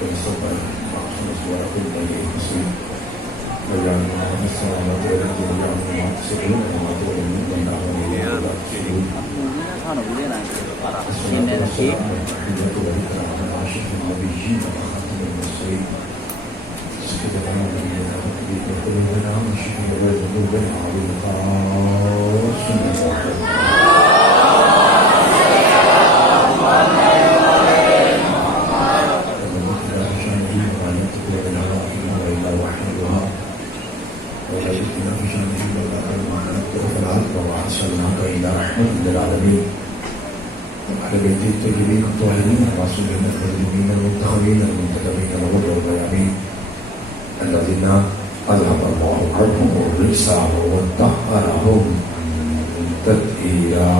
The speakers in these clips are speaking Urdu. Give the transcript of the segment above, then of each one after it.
ويصبر ويقول لي المسلم ويعلم ما السماوات والارض ويعلم ما تسرون وما تعلنون ويعلم ما لا تفعلون. الصلاة والسلام والتحيات والذكر على عاشق النبيين وخاتم المرسلين سيدنا ونبينا وحبيب قلوبنا وشفيع ذنوبنا وبالقاسم محمد. للعالمين وعلى بيت الطيبين الطاهرين المعصومين المظلومين المنتخبين المنتخبين الغر والميامين الذين أذهب الله عنهم الرجس وطهرهم تطهيرا.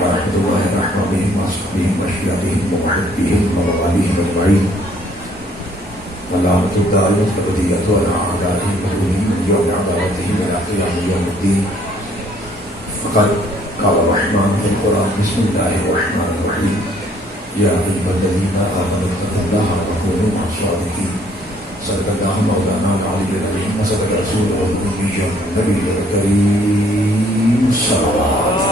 ورحمة الله الرحمن بهم وأصحابهم وأشياخهم ومحبهم ومواليهم أجمعين. واللعنة الدائمة الأبدية على أعدائهم المظلومين من يوم عداوتهم إلى قيام يوم الدين. فقد قال الرحمن في القرآن بسم الله الرحمن الرحيم يا أيها الذين آمنوا اتقوا الله وكونوا مع الصادقين. صدق الله مولانا العلي العظيم وصدق رسوله النبي الكريم صلوات.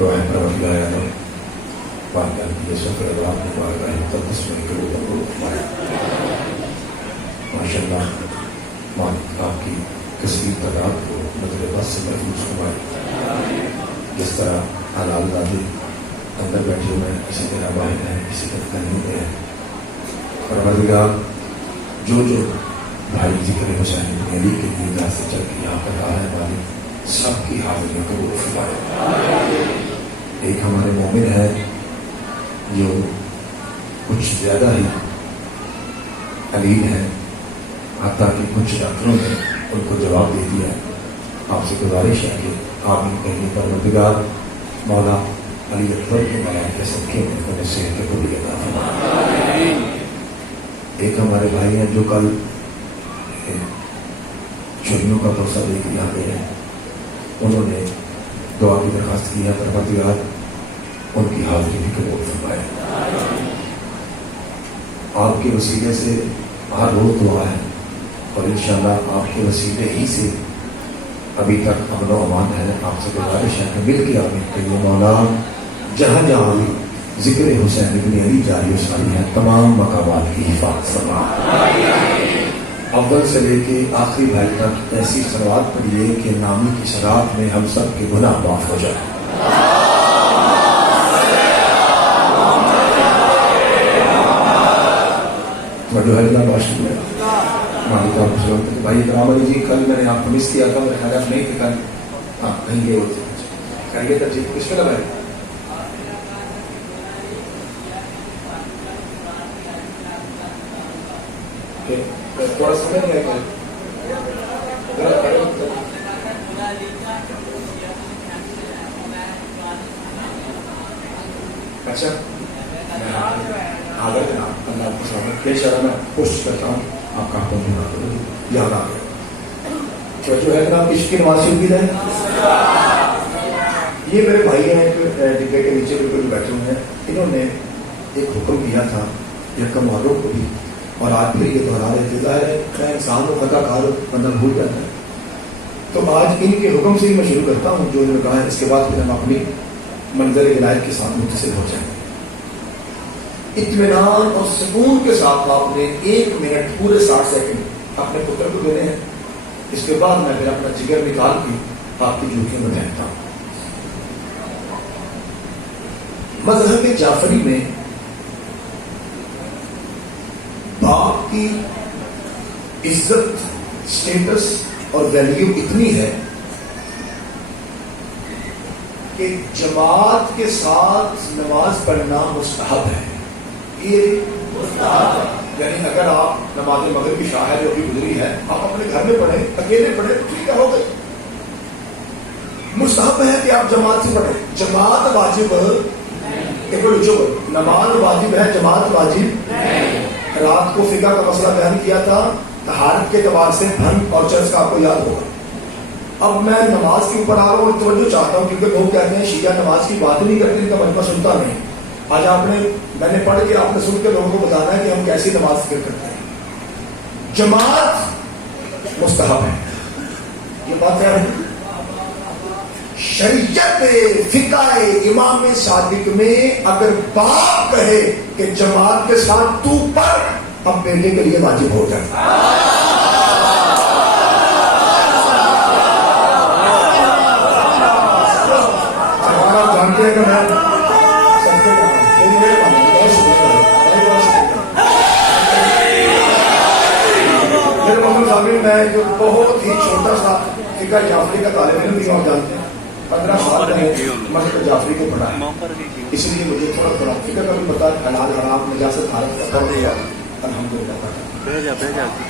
دعاء بركاته وعلى آله سفر الرحمة وعلى آله مقدس من قلوب الروح. ماشاء اللہ مالک آپ کی کثیر تعداد کو مطلبات سے محفوظ فرمائے. جس طرح حلال دادی اندر بیٹھے ہوئے ہیں کسی طرح باہر ہیں کسی طرح نہیں ہوئے ہیں. پروردگار جو بھائی ذکر حسین بن علی کے دیدار سے چل کے یہاں پر آ رہے ہیں مالک سب کی حاضری قبول فرمائے. ایک ہمارے مومن ہے جو کچھ زیادہ ہی قلیل ہے حتیٰ کہ کچھ ڈاکٹروں نے ان کو جواب دے دیا ہے. آپ سے گزارش ہے کہ آپ ان کہیں پروردگار مولا علی اکبر کے ملائکہ سب کے انہیں صحت کے قبول عطا فرمائے. ایک ہمارے بھائی ہیں جو کل چھریوں کا توسہ دے کے یہاں گئے ہیں. انہوں نے دعا کی درخواست کی ہے پروردگار ان کی حاضری بھی قبول فرمائے. آپ کے وسیلے سے ہر روز دعا ہے اور انشاءاللہ آپ کے وسیلے ہی سے ابھی تک امن و امان ہے. آپ سے گزارش ہے کہ مل کے آپ کے یہ مولا جہاں جہاں بھی ذکر حسین بن علی جاری و ساری ہے تمام مقامات کی حفاظت فرما. اول سے لے کے آخری بھائی تک ایسی صلوات پڑھیے کہ نامی کی شراب میں ہم سب کے گناہ معاف ہو جائے. جو ہے اللہ بہت شکریہ مالک آپ بھائی اکرام علی جی. کل میں نے آپ کو مس کیا تھا میرے خیال آپ نہیں تھے کل. ہاں کہیں گے ہوتے کہیں تھا جی کس میں لگائے تھوڑا سمجھ نہیں آئے. اچھا حاضر جناب اللہ آپ کو سلامت. بے شرح میں کوشش کرتا ہوں آپ کا حکم پورا کروں. یاد آ گیا جو ہے جناب عشق کی نماز شریف ہے. یہ میرے بھائی ہیں ڈبے کے نیچے بالکل بیٹھے ہوئے ہیں. انہوں نے ایک حکم دیا تھا یکم والوں کو بھی اور آج پھر یہ دہرا رہے تھے. ظاہر ہے انسان کو خطا کار بندہ بھول جاتا ہے. تو آج ان کے حکم سے ہی میں شروع کرتا ہوں جو انہوں نے کہا ہے. اس کے بعد پھر ہم اپنی منظر عنایت کے ساتھ متصل ہو جائیں. اطمینان اور سکون کے ساتھ آپ نے 1 منٹ پورے 60 سیکنڈ اپنے پتر کو دینے ہیں. اس کے بعد میں پھر اپنا جگر نکال کے آپ کی جھوکیوں میں پھینکتا ہوں. مذہب جعفری میں باپ کی عزت اسٹیٹس اور ویلیو اتنی ہے کہ جماعت کے ساتھ نماز پڑھنا مستحب ہے. یہ یعنی اگر آپ نماز مغرب کی شاہ جو ابھی گزری ہے آپ اپنے گھر میں پڑھیں اکیلے پڑھیں ٹھیک ہے ہو گئی. مستحب ہے کہ آپ جماعت سے پڑھیں. جماعت واجب نماز واجب ہے جماعت واجب. رات کو فقہ کا مسئلہ بیان کیا تھا طہارت کے اعتبار سے بھن اور چرس کا آپ کو یاد ہوگا. اب میں نماز کے اوپر آ رہا ہوں اور توجہ چاہتا ہوں کیونکہ لوگ کہتے ہیں شیعہ نماز کی بات نہیں کرتے, ان کا مجمع سنتا نہیں. آج میں نے پڑھ کے آپ نے سن کے لوگوں کو بتانا ہے کہ ہم کیسی نماز فکر کرتے ہیں. جماعت مستحب ہے, یہ بات ہے. شریعت فقہ امام صادق میں اگر باپ کہے کہ جماعت کے ساتھ تو پڑھ, اب بیٹے کے لیے واجب ہو جاتا ہے. جانتے ہیں کہ میں میرے محمد صابر میں جو بہت ہی چھوٹا سا فقہ جعفری کا طالب علم بھی آپ جانتے ہیں, 15 سال میں مسجد جعفری کو پڑھا ہے, اس لیے مجھے تھوڑا فقہ کا بھی پتا ہے, حلال حرام نجاست حالت کا پڑھ دیا الحمدللہ.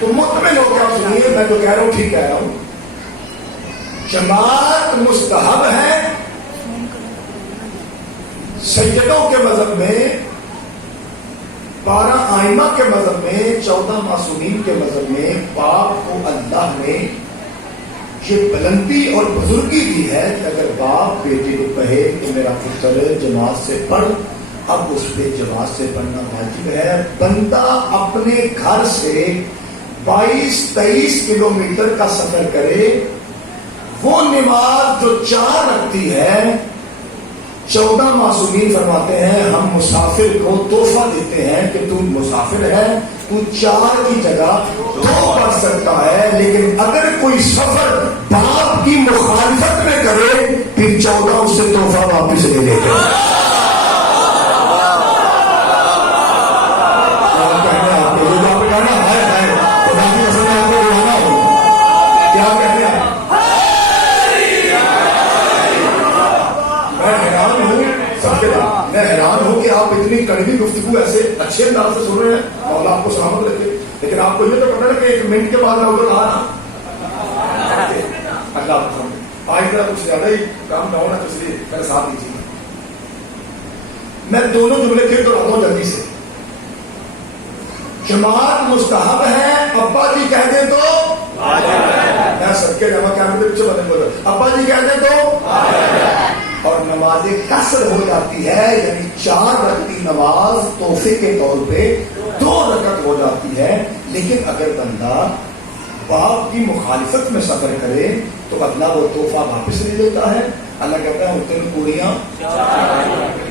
تو مطمئن ہو کے آپ سنیے, میں تو کہہ رہا ہوں ٹھیک کہہ رہا ہوں. جماعت مستحب ہے. سیدوں کے مذہب میں, 12 ائمہ کے مذہب میں, 14 معصومین کے مذہب میں باپ کو اللہ نے یہ بلندی اور بزرگی دی ہے کہ اگر باپ بیٹے کو کہے کہ میرا پتر جماعت سے پڑھ, اب اس پہ جماعت سے پڑھنا واجب ہے. بندہ اپنے گھر سے 22-23 کلومیٹر کا سفر کرے, وہ نماز جو 4 رکھتی ہے, 14 معصومین فرماتے ہیں ہم مسافر کو تحفہ دیتے ہیں کہ تو مسافر ہے, تو 4 کی جگہ 2 پڑھ سکتا ہے, لیکن اگر کوئی سفر باپ کی مخالفت میں کرے پھر 14 اس سے تحفہ واپس لے لیتے ہیں. میں حیران ہوں کہ آپ اتنی کڑوی گفتگو ایسے اچھے انداز سے سن رہے ہیں, مولا آپ کو سلامت رکھے, لیکن آپ کو یہ تو پتا ہے کہ 1 منٹ کے بعد میں ادھر آ رہا. اللہ آج میرا کچھ زیادہ ہی کام نہ ہونا, اس لیے میرے ساتھ دیجیے. میں دونوں جملے پھر دوہراتا ہوں جلدی سے. جماعت مستحب ہے, ابا جی کہہ دیں تو میں سب کے جمع کیا پیچھے بدل بول رہا, ابا جی کہہ دیں تو, اور نماز قصر ہو جاتی ہے, یعنی 4 رکعتی نماز تحفے کے طور پہ 2 رکعت ہو جاتی ہے. لیکن اگر بندہ باپ کی مخالفت میں سفر کرے تو اگلا وہ تحفہ واپس لے لیتا ہے. اللہ کہتا ہے اتنے پوریاں.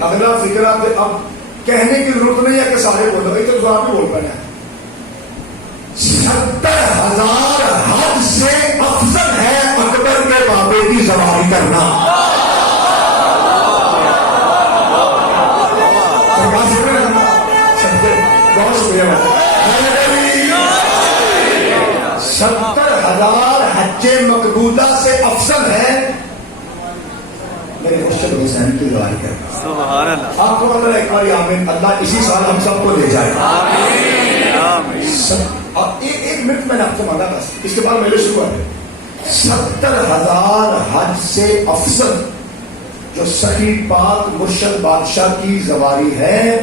اگلا فکر اب کہنے کی ضرورت نہیں ہے کہ سارے بولو, ایک تو آپ بھی بول پائے ہیں. 70,000 حج سے افضل ہے اکبر کے بابے کی سواری کرنا. بہت شکریہ. 70,000 حج مقبولہ سے افضل ہے میرے مرشد حسین کی سواری کرنا. سبحان اللہ. آپ کو پتہ ہے ایک بار آمین, اللہ اسی سال ہم سب کو لے جائے. ایک منٹ میں نے آپ سے مانگا بس, اس کے بعد میرے شروع ہے. 70,000 حج سے افضل جو سخی پاک مرشد بادشاہ کی سواری ہے,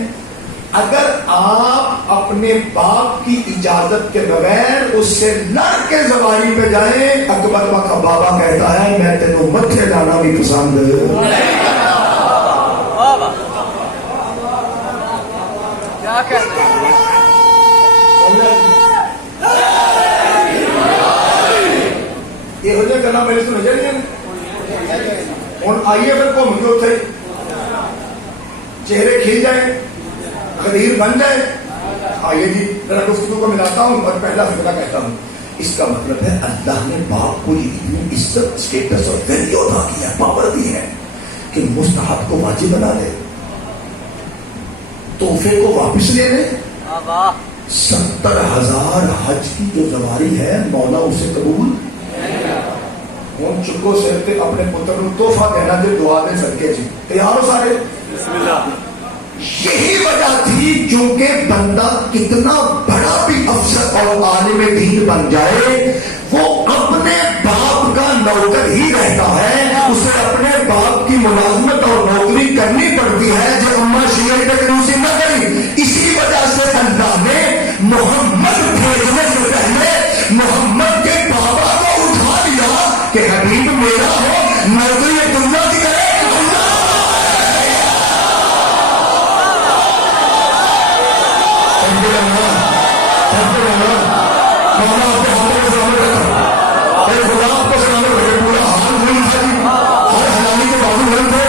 اگر آپ اپنے باپ کی اجازت کے بغیر اس سے لڑ کے سواری پہ جائیں, اکبر کا بابا کہتا ہے میں تینوں متھے لانا بھی پسند. کیا کہتے ہیں یہ ہو جائے کرنا میرے سے نظر نہیں. اور آئیے پھر گھوم کے اتنے چہرے کھل جائیں, غدیر بن جائے. آئیے جی ذرا گفتگو کو ملاتا ہوں اور پہلا فکرہ کہتا ہوں. اس کا مطلب ہے اللہ نے باپ کو یہ اتنی عزت, اسٹیٹس اور ویلیو ادا کیا, پاور دی ہے کہ مستحب کو واجب بنا دے, تحفے کو واپس لے لے. 70,000 حج کی جو سواری ہے مولا اسے قبول. ہوں چکو سر پہ اپنے پتر کو تحفہ دینا جو دعا دے سکے. جی تیار ہو سارے؟ بسم اللہ. یہی وجہ تھی کیونکہ بندہ کتنا بڑا بھی افسر اور عالم دین بن جائے وہ اپنے باپ کا نوکر ہی رہتا ہے, اسے اپنے باپ کی ملازمت اور نوکری کرنی پڑتی ہے جو اما شیعہ تک نہ کری. اسی وجہ سے اللہ نے محمد بھیجنے سے پہلے مولا آپ کے ہاتھوں کو سلامت رکھا، اے خدا آپ کو سلامت رکھے، پورا حال نہیں تھا جی، ہر حلالی کے بازو بند تھے.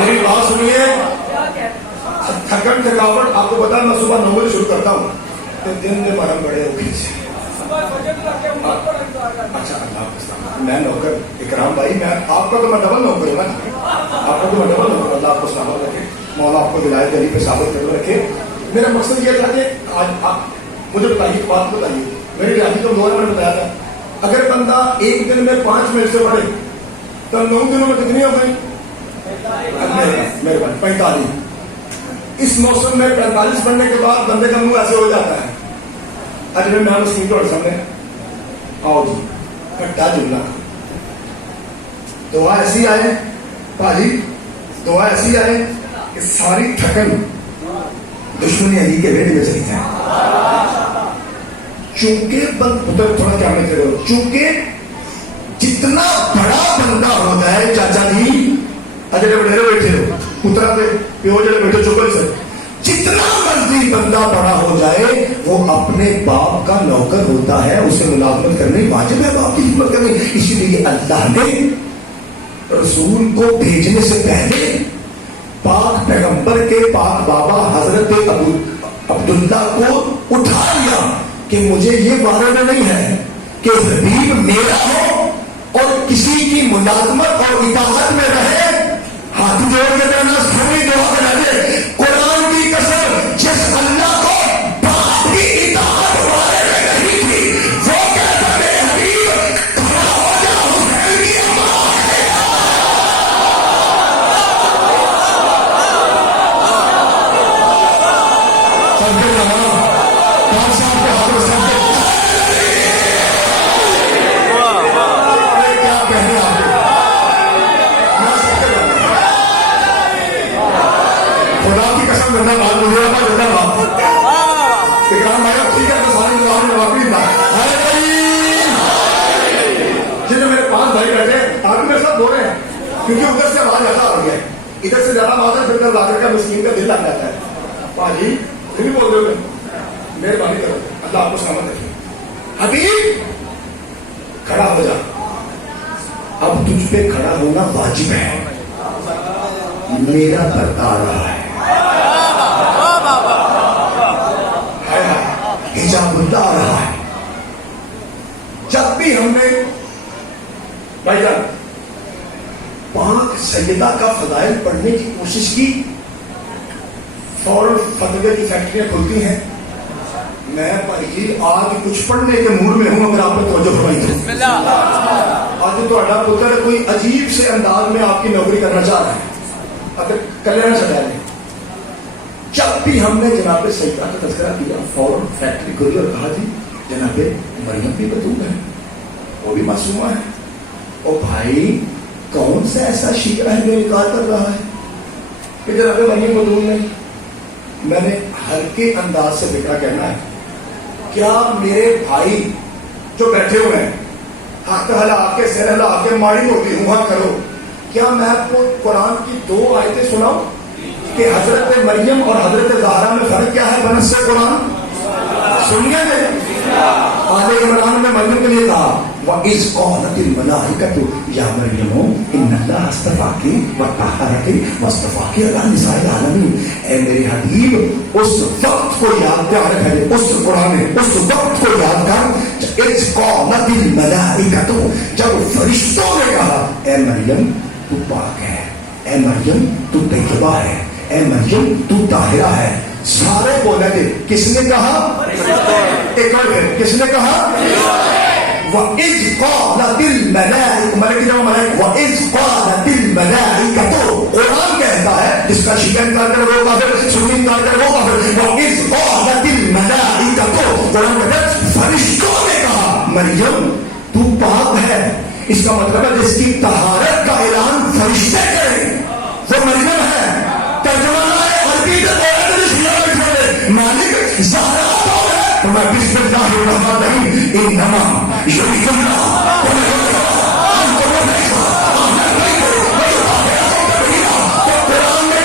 میری بات سنیے، تھکن تھکاوٹ آپ کو پتا میں صبح 9 بجے شروع کرتا ہوں تو دن میں مرم بڑے ہو گئے. اچھا اللہ میں نوکر اکرام بھائی، میں آپ کا تو میں ڈبل نوکر ہوں نا، آپ کا تو میں ڈبل نوکر. اللہ آپ کو سلامت رکھے، مولا آپ کو ولایت علی پہ ثابت کر رکھے. میرا مقصد یہ تھا کہ آج آپ مجھے بتائیے، بات بتائیے، میری ریاضی کمزور ہے، میں نے بتایا تھا اگر بندہ ایک دن میں 5 منٹ سے پڑھے تو 9 دنوں میں کتنی ہو گئی؟ میرے بھائی 45. اس موسم میں 45 پڑھنے کے بعد بندے کا منہ ایسے ہو جاتا ہے. اجر میں مسکین کے سامنے آؤ جی کٹا جملہ، دعا ایسی آئے پاجی، دعا ایسی آئے کہ ساری تھکن دشمنی علی کے بیٹے میں چلی جائے. چونکہ تھوڑا کیا میں کرو، چونکہ جتنا بڑا بندہ ہو جائے چاچا جی اجے بڑے بیٹھے ہو پترا پہ پیو جڑے بیٹھے چکل سے، جتنا مرضی بندہ بڑا ہو جائے وہ اپنے باپ کا نوکر ہوتا ہے، اسے ملازمت کرنی واجب ہے، باپ کی خدمت کرنی. اسی لیے اللہ نے رسول کو بھیجنے سے پہلے پاک پیغمبر کے پاک بابا حضرت عبداللہ کو اٹھا لیا کہ مجھے یہ وعدہ نہیں ہے کہ حبیب میرا ہو اور کسی کی ملازمت اور اطاعت میں رہے. ہاتھ جوڑ کے دینا سبھی دعا کرا دے، قرآن کی قسم جس اللہ کو باپ کی اطاعت والے میں نہیں تھی وہ کہتا ہے حبیب کھڑا ہو جا حسین کی امان ہے. سب کے نام پانچ صاحب کے ہاتھوں سب کے کیا کہنے آپ خدا کی قسم کرنا بات مجھے جڑا بات اکرام بھائی ٹھیک ہے تو ساری دعا میں واقعی تھا. جن میرے 5 بھائی بیٹھے آپ بھی میرے ساتھ بول رہے ہیں کیونکہ ادھر سے آواز زیادہ آ رہی ہے، ادھر سے زیادہ آواز ہے، پھر لا کر مسکین کا دل لگ جاتا ہے. پاجی پھر بھی بول رہے ہو، مہربانی کرو، اللہ آپ کو سلامت رکھے. حبیب کھڑا ہو جا، اب تجھ پہ کھڑا ہونا واجب ہے، میرا برتا رہا ہے، حجاب اللہ آ رہا ہے. جب بھی ہم نے بھائی جان پاک سیدہ کا فضائل پڑھنے کی کوشش کی، فوراً فتوے کی فیکٹریاں کھلتی ہیں. میں بھائی جی آج کچھ پڑھنے کے موڈ میں ہوں، اگر آپ نے توجہ فرمائی تو آج تو پتر کوئی عجیب سے انداز میں آپ کی نوکری کرنا چاہ رہا ہے، اگر کلیان چلا لیں. جب بھی ہم نے جناب سیدہ کا تذکرہ کیا فوراً فیکٹری کھلی اور کہا جی جناب مریم بھی بطول ہے، وہ بھی معصومہ ہے. اور بھائی کون سا ایسا شیعہ ہے جو انکار کر رہا ہے کہ جناب مریم بطول نہیں؟ میں نے ہلکے انداز سے بیٹا کہنا ہے، کیا میرے بھائی جو بیٹھے ہوئے ہیں ہاتھ ہلا کے سر ہلا کے ماڑی ہوتی ہوں ہاں کرو، کیا میں آپ کو قرآن کی 2 آیتیں سناؤں کہ حضرت مریم اور حضرت زہرا میں فرق کیا ہے بنص سے قرآن سنیے گے. آل عمران میں مریم کے لیے کہا وَإِذْ قَالَتِ الْمَلَائِكَةُ يَا مَرْيَمُ إِنَّ اللَّهَ اصْطَفَاكِ وَطَهَّرَكِ وَاصْطَفَاكِ عَلَى نِسَاءِ الْعَالَمِينَ. اے میرے حبیب اس وقت کو یاد کر رکھے، اس قرآن میں اس وقت کو یاد کر إِذْ قَالَتِ الْمَلَائِكَةُ جب فرشتوں نے کہا اے مریم تو پاک ہے، اے مریم تو طیبہ ہے، اے مریم تو طاہرہ ہے. سارے بولے تھے کس نے کہا؟ ایک اور کس نے کہا؟ وَإِذْ قَالَتِ الْمَلَائِكَةُ ملائکہ جمع ملائکہ وَإِذْ قَالَتِ الْمَلَائِكَةُ قرآن کہتا ہے، جس کا شیعہ انکار کرے وہ کافر، سنی انکار کرے وہ کافر. وَإِذْ قَالَتِ الْمَلَائِكَةُ قرآن کہتا ہے فرشتوں نے کہا مریم تو پاک ہے. اس کا مطلب ہے جس کی طہارت کا اعلان فرشتے کریں وہ مریم ہے. ترجمہ مالک زہرا تو میں بسم اللہ الرحمن الرحیم انما یرید اللہ قرآن میں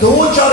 2-4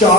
4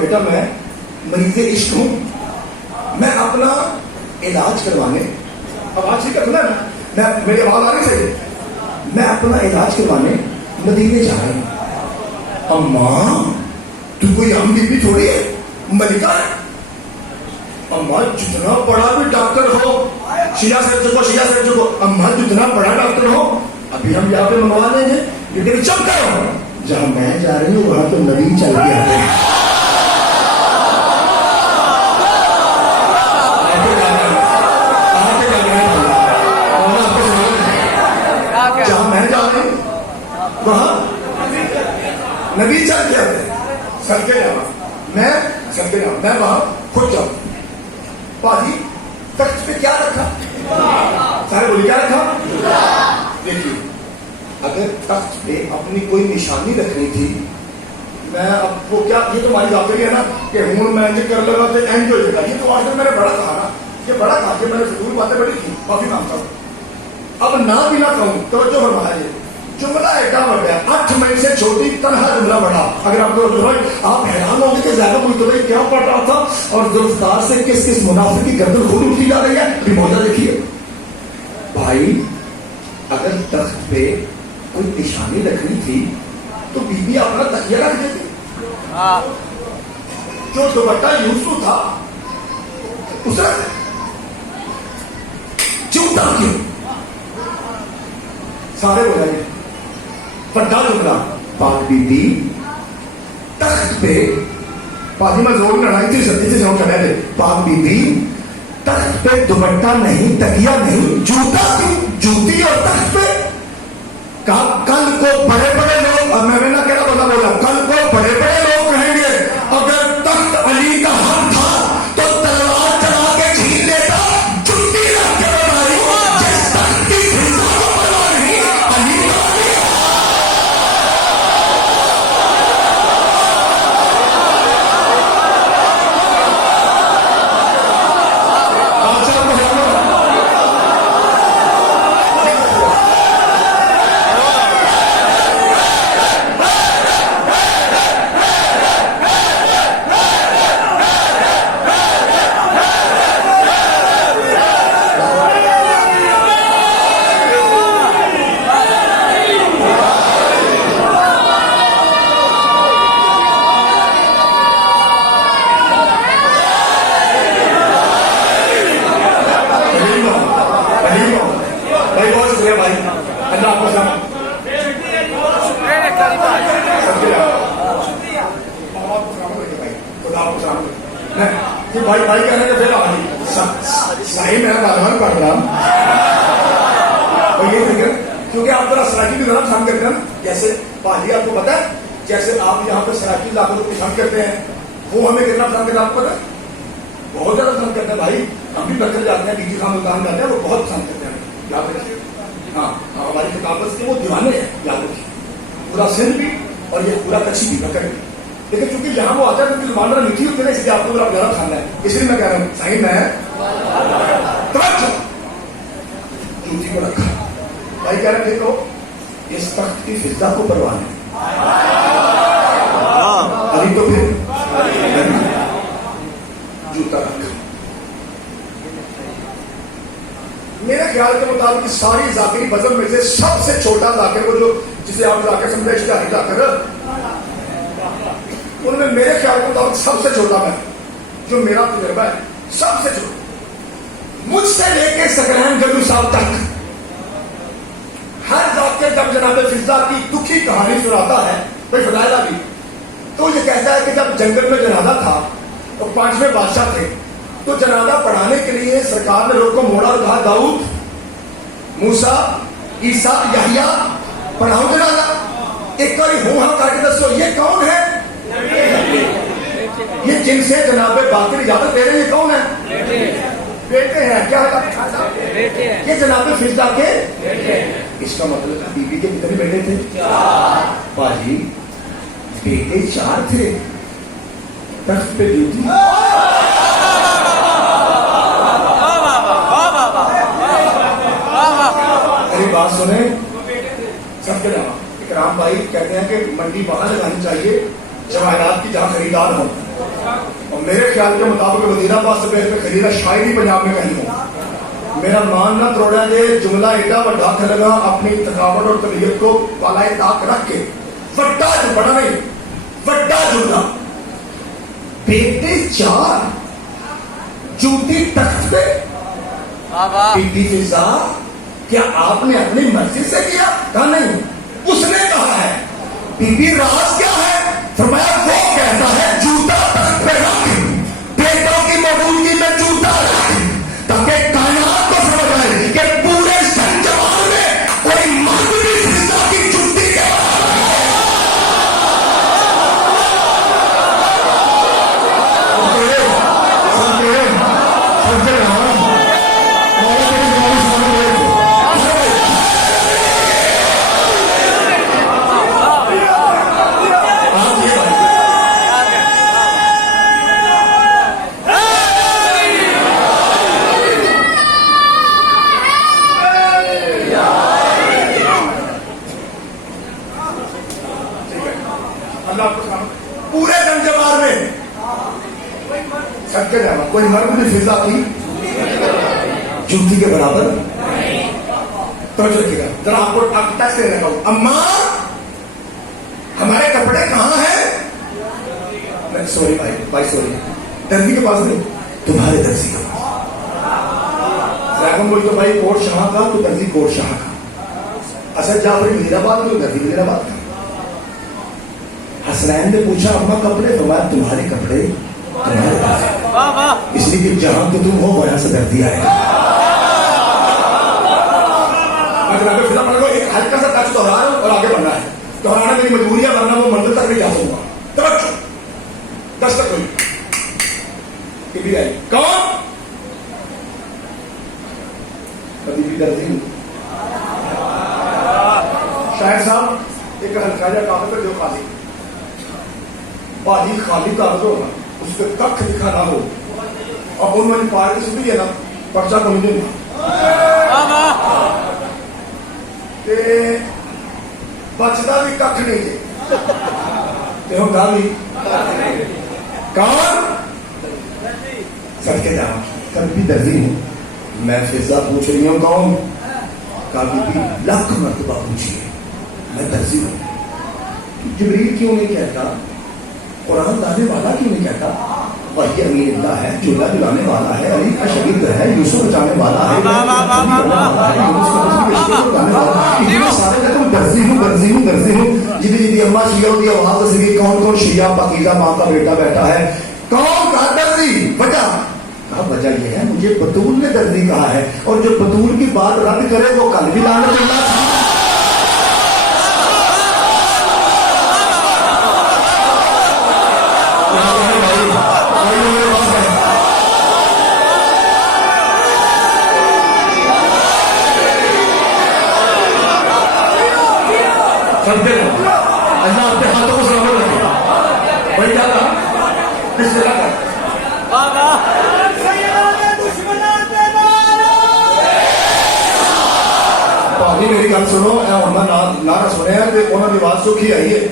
بیٹا میں مریض عشق ہوں، میں اپنا علاج کروانے، آواز ٹھیک ہے سنا نا، میں میری آواز آ رہی سے، میں اپنا علاج کروانے مدینے جا رہا ہوں۔ اماں تو کوئی عام بی بی تھوڑی ہے، ملکہ ہے۔ اماں جتنا بڑا بھی ڈاکٹر ہو، شیعہ سے چکو، شیعہ سے چکو، اماں جتنا بڑا ڈاکٹر ہو ابھی ہم یہاں پہ منگوا لیں گے، لیکن چپ کرو، جہاں میں جا رہی ہوں وہاں تو نبی چل کے آتے ہیں۔ جہاں میں جا رہی ہوں وہاں نبی چل کے آتے ہیں۔ سر کے جاؤں میں، سر کے جاؤں میں وہاں خود جاؤں۔ پاجی تخت پہ کیا رکھا؟ سارے بولی کیا رکھا؟ دیکھیے اگر تخت پہ اپنی کوئی نشانی رکھنی تھی، میں اب وہ کیا، یہ تو ہماری داخلی ہے نا کہ ہوں میں کر لگا تو اینڈ ہو جائے گا، یہ تو آج تک میں نے بڑا کہا نا، یہ بڑا کہا کہ میں نے ضرور باتیں بڑی کی، معافی مانگتا ہوں۔ اب نہ بھی نہ کہوں توجہ فرمایا، جملہ ایڈا بڑھ گیا، 8 مئی سے چھوٹی تنہا جملہ بڑھا۔ اگر آپ کو آپ حیران ہوں گے کہ زیادہ کوئی تو کیا پڑھ رہا تھا اور ذوالفقار سے کس کس منافق کی گردن خود اٹھتی جا رہی ہے، بھی موجہ دیکھیے بھائی۔ اگر تخت پہ کوئی نشانی رکھنی تھی تو بی بی اپنا تکیہ رکھ دیتی، جو دوپٹہ یوسف تھا اس رکھ چوتا کیوں؟ سارے بولائیں بڑا جملہ، پاک بی بی تخت پہ، پاکی میں زور لڑائی تھی ستی سے جاؤں کرنے دے، پاک بی بی تخت پہ دوپٹہ نہیں، تکیہ نہیں، جوتا کیوں؟ جوتی اور تخت پہ کہا کل کو بڑے بڑے لوگ، اور میں نہ کہنا بولا کل کو بڑے بڑے لوگ کہیں گے اگر تخت علی کا حق تھا تو تلوار چلا کے چھین لیتا، جوتی رکھ کے بتا رہی ہوں جس تخت کی فضا کو پرواہ نہیں علی کا بھائی بھائی کہنے کے پھر صحیح میں راجمان پڑھ رہا ہوں یہ فکر، کیونکہ آپ ذرا سراکی کی طرح پسند کرتے ہیں نا، جیسے پاجی آپ کو پتا ہے جیسے آپ یہاں پہ سراکی لاکھوں کو پسند کرتے ہیں، وہ ہمیں کتنا پسند کرتے ہیں آپ کو پتا ہے؟ بہت زیادہ پسند کرتے ہیں بھائی، ہم بھی بکر جاتے ہیں، ڈی جی خان ملتان جاتے ہیں، وہ بہت پسند کرتے ہیں، یاد رکھیے۔ ہاں ہماری ثقافت کے وہ دیوانے ہیں، یاد رکھیے، پورا سندھ بھی اور یہ پورا کچھی بھی، بکر بھی، لیکن چونکہ یہاں وہ آتا ہے کیونکہ زبان ذرا میٹھی ہوتی ہے نا، اس لیے آپ کو ذرا زیادہ کھانا ہے، اس لیے میں کہہ رہا ہوں صحیح میں جوتی کو رکھا۔ بھائی کہہ رہے تھے تو اس تخت کی فضا کو پرواہ نہیں، ابھی تو پھر جوتا رکھا۔ میرے خیال کے مطابق ساری ذاکری بزم میں سے سب سے چھوٹا ذاکر، وہ جو جسے آپ ذاکر سمجھے اشتہاری ذاکر، ان میں میرے خیال کے مطابق سب سے چھوٹا میں، جو میرا تجربہ ہے سب سے چھوٹا، مجھ سے لے کے سکرین گلو صاحب تک ہر ذاکر جب جناب فضا کی دکھی کہانی سناتا ہے، بھائی فضائلہ بھی، تو یہ کہتا ہے کہ جب جنگل میں جنازہ تھا اور 5ویں بادشاہ تھے تو جنازہ پڑھانے کے لیے سرکار نے لوگ کو موڑا اور کہا داؤد، موسیٰ، عیسیٰ، یحییٰ پڑھاؤ جنازہ، ایک بار ہوں ہاں کر کے دسو یہ کون ہے؟ یہ جن سے جناب باقی اجازت دے رہے ہیں یہ کون ہے؟ بیٹے ہیں۔ کیا ہے؟ یہ جناب فضا کے، اس کا مطلب بی بی کے کتنے بیٹے تھے؟ باجی بیٹے 4 تھے، تخت پہ ڈیوٹی۔ میری بات سنیں سب کے نام، اکرام بھائی کہتے ہیں کہ منڈی باہر لگانی چاہیے جواہرات کی جہاں خریدار ہوں، اور میرے خیال کے مطابق وزیر آباد سے بہتر خریدا شاید ہی پنجاب میں کہیں ہو. میرا ماننا توڑا کہ جملہ ایڈا وڈا کھلنا اپنی تھکاوٹ اور طبیعت کو بالائے طاق رکھ کے وڈا جو بڑا نہیں وڈا جملہ بیٹے 4 جوتی تخت پہ بی بی فضا کیا آپ نے اپنی مرضی سے کیا؟ کہا نہیں. اس نے کہا ہے بی بی راز کیا ہے؟ فرمایا وہ کہتا ہے جوتا تخت پہ رکھ بیٹوں کی موجودگی میں جوتا رکھ تاکہ کائنات کو سمجھ آئے کہ پورے سنجوان میں کوئی مرد بھی فضا کی جوتی کے پورے زنجبار میں سب کے جانا کوئی مرد بھی فضا کی جوتی کے برابر توجہ رکھیے گا ذرا آپ کو ٹچ سے رہا ہوں. اماں ہمارے کپڑے کہاں ہیں؟ سوری بھائی سوری درزی کے پاس نہیں تمہارے درزی کے پاس. ریگم بول تو بھائی کوٹ شاہ کا تو درزی کوٹ شاہ کا. اصل جا بھائی وزیر آباد تو درزی وزیر آباد کا. حسنین نے پوچھا اما کپڑے فرمایا تمہارے کپڑے تمہارے پاس اس لیے کہ جہاں تو تم ہو وہاں سے دردی آئے گا. ایک ہلکا سا ٹچ دوہرا رہا ہوں اور آگے بڑھنا ہے. دوہرانا میری مجبوری ہے ورنہ وہ منزل تک نہیں جا سکوں گا. توجہ دستک ہوئی کہ بھی آئی کون کبھی بھی درزی ہوں. شاہد صاحب ایک ہلکا جا کاغذ پر جو خالی باجی خالی کاغذ ہونا اس پہ کخ لکھا نہ ہو اور ان میں پارٹی سے بھی ہے نا پرچہ کو نہیں بچتا بھی کخ نہیں جی گا بھی کون سر کے جانا کبھی بھی درزی ہوں. میں فضا پوچھ رہی ہوں کون کبھی بھی لاکھ مرتبہ پوچھیے میں درزی ہوں. جبریل کیوں نہیں کہتا قرآن لانے والا کیوں نہیں کہتا وہی امین اللہ ہے جھولا دلانے والا ہے علی کا شہید ہے یوسف بچانے والا ہے درزی ہوں جدی جدی اما شیعہ دی آواز سے کون کون شیعہ پاکیزہ ماں کا بیٹا بیٹھا ہے کون کا درزی وجہ وجہ یہ ہے مجھے بطول نے درزی کہا ہے اور جو بطول کی بات رد کرے وہ کل بھی لعنت اللہ تھا. اللہ اپنے ہاتھوں کو سلامت رکھے. بھائی کیا تھا بسم اللہ کر پانی میری گل سنو نعرہ سنیا انہوں نے آواز سوکھی آئی ہے.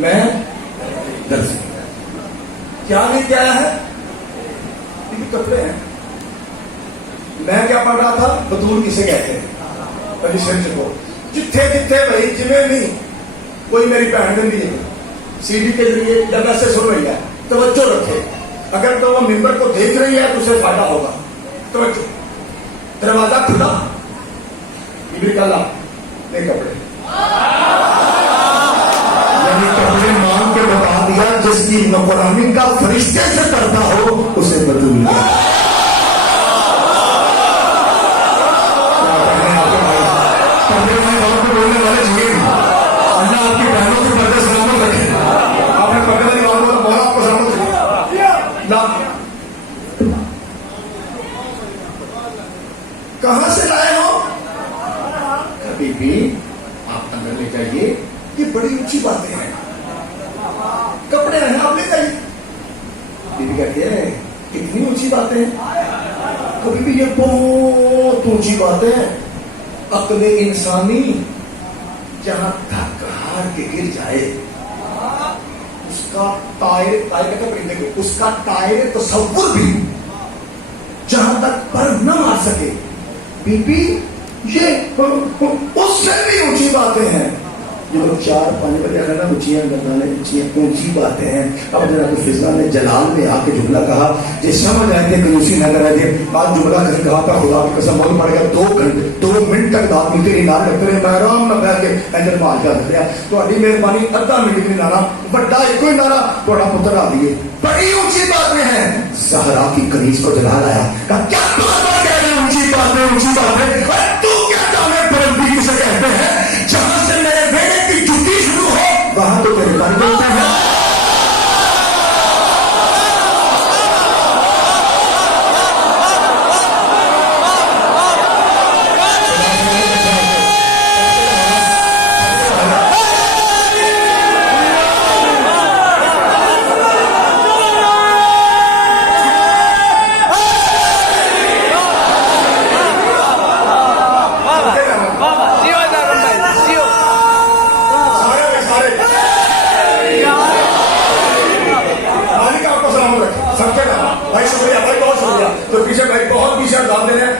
میں درزی کیا نہیں کیا ہے کپڑے ہیں. میں کیا پڑھ رہا تھا بطول کسے کہتے ہیں جتھے جتھے بھائی جمیں نہیں کوئی میری بہن دی سی ڈی کے ذریعے جب ایسے سن رہی ہے توجہ رکھے اگر تو وہ ممبر کو دیکھ رہی ہے تو اسے فائدہ ہوگا. توجہ دروازہ کھلا نکالا نہیں کپڑے کپڑے مانگ کے بتا دیا جس کی نقرانی کا فرشتے سے کرتا ہو اسے بدل دیا. بولنے والے چاہیے اللہ آپ کی بہنوں کے پردے سلامت رکھے. آپ نے پردے والی بات کو بولا آپ کو سلامت رکھے. کہاں سے لائے ہو اتنی اونچی باتیں کبھی بھی یہ بہت اونچی باتیں عقل انسانی جہاں تھک ہار کے گر جائے اس کا ٹائر کہتے پرندے کو اس کا ٹائر تصور بھی جہاں تک پر نہ مار سکے بی بی یہ اس سے بھی اونچی باتیں ہیں جو 4-5 بجے آنا اونچیاں گردانے اونچی باتیں ہیں. اب جناب فضا نے جلال میں آ کے جملہ کہا یہ سمجھ آئے تھے کہ اسی نہ کرا دے آج جملہ کہیں کہا تھا خدا کی قسم بول پڑ گیا 2 منٹ تک بات ملتے نہیں نار لگتے رہے میں آرام نہ بیٹھ کے انجر مار جا رہا تھوڑی مہربانی آدھا منٹ بھی نارا بڑا ایک ہی نارا تھوڑا پتر آ دیے بڑی اونچی باتیں ہیں. زہرا کی کنیز کو جلال آیا کہا کیا بات کہہ رہے اونچی باتیں تو کیا جانے پرندی کسے کہتے ہیں جہاں سے میرے بیٹے کی چھٹی شروع ہو وہاں تو تیرے بارے بولتا ہے.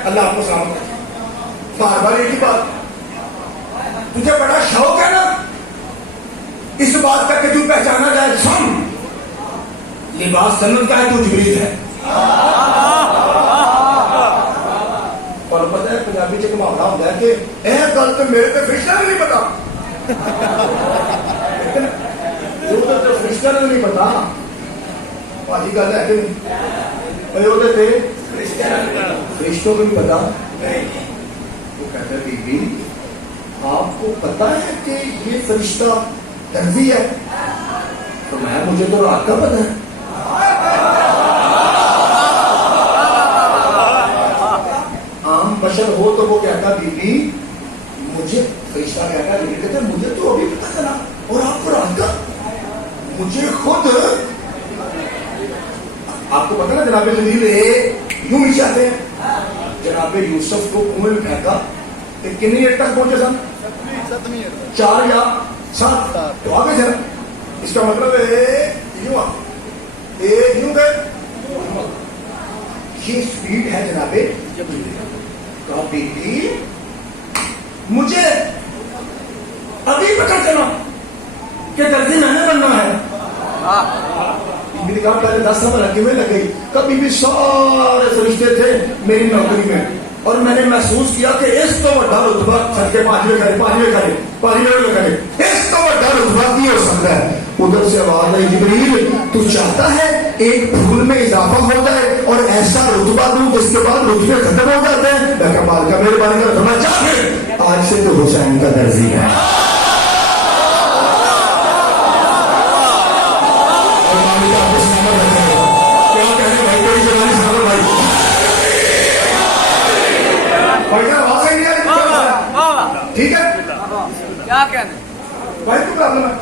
اللہ آپ کو سلامت رکھے. بار بار ایک ہی بات تجھے بڑا شوق ہے نا اس بات کا کہ تو پہچانا جائے سن لباس سنت کا ہے تو جبریل ہے. اور پتہ ہے پنجابی چ محاورہ ہوتا ہے کہ اے گل تو میرے تے فرشتہ نہیں پتا فرشتہ نہیں پتا پاجی گل ہے کہ فرشتوں کو بھی پتا وہ کہتا ہے بی بی آپ کو پتا ہے کہ یہ فرشتہ درزی ہے تو میں مجھے تو رات کا پتا ہے. عام بشر ہو تو وہ کہتا بی بی مجھے فرشتہ کہتا ہے کہتا مجھے تو ابھی پتا چلا اور آپ کو رات کا مجھے خود آپ کو پتا نا جناب جلیل یوں نیچے آتے ہیں جناب یوسف کو کنویں میں پھینکا کہ کتنی دیر تک پہنچے سن 4 یا 7 تو آگے سے اس کا مطلب ہے یوں یوں گئے یہ سپیڈ ہے جناب تو بی بی مجھے ابھی پتا چلا کہ درزی میں نے بننا ہے. میری کہا پہلے 10 سال رکھے ہوئے لگ گئی کبھی بھی سارے فرشتے تھے میری نوکری میں اور میں نے محسوس کیا کہ اس تو بڑا رتبہ سچ کے 5ویں کرے اس تو بڑا رتبہ نہیں ہو سکتا ہے. ادھر سے آواز آئی جبریل تو چاہتا ہے ایک پھول میں اضافہ ہو جائے اور ایسا رتبہ دوں جس کے بعد رتبے ختم ہو جاتے ہیں. میں کہا مال کا میرے بارے میں رتبہ چاہیے آج سے تو حسین کا درزی ہے. ٹھیک ہے کیا کہنا بھائی تو پرابلم ہے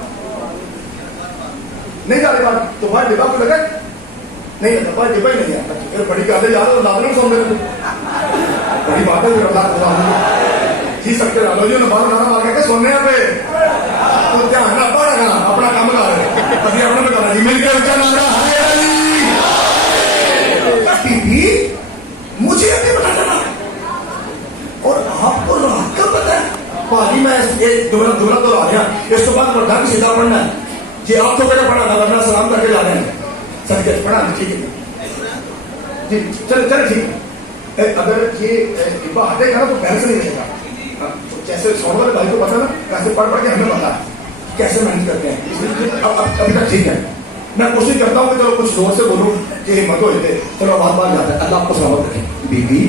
نہیں جا رہے بات تو بھائی ڈبا کو لگا نہیں لگا بھائی ڈبا ہی نہیں آتا پھر بڑی گاڑی یاد لادنے سو میرے بڑی بات ہے پھر اللہ جی سکتے لالو جی نے باہر نارا مار کے سننے پہ تو دھیان نہ پڑا گا اپنا کام کر رہے کبھی اپنے میں کرنا جی مل کے اچھا نارا مجھے ابھی پتا چلا اور آپ کو رات کا پتا ہے پانی میں دورہ تو آ گیا اس کے بعد پڑھا بھی سیدھا پڑھنا ہے جی آپ کو میرا پڑھا تھا ورنہ سلام کر کے جانے ہیں سب کے پڑھا ٹھیک ہے جی چلے ٹھیک ہے. اگر یہ ڈبا ہٹے گا نا تو پہلے سے نہیں رہے گا جیسے سوڑ والے بھائی کو پتا نا کیسے پڑھ پڑھ کے ہمیں پتا ہے کیسے مینج کرتے ہیں ابھی تک ٹھیک ہے. میں کوشش کرتا ہوں کہ چلو کچھ زور سے بولوں کہ ہمت ہو جاتے چلو بات بات جاتا ہے. اللہ آپ کو سلامت رکھے. بی بی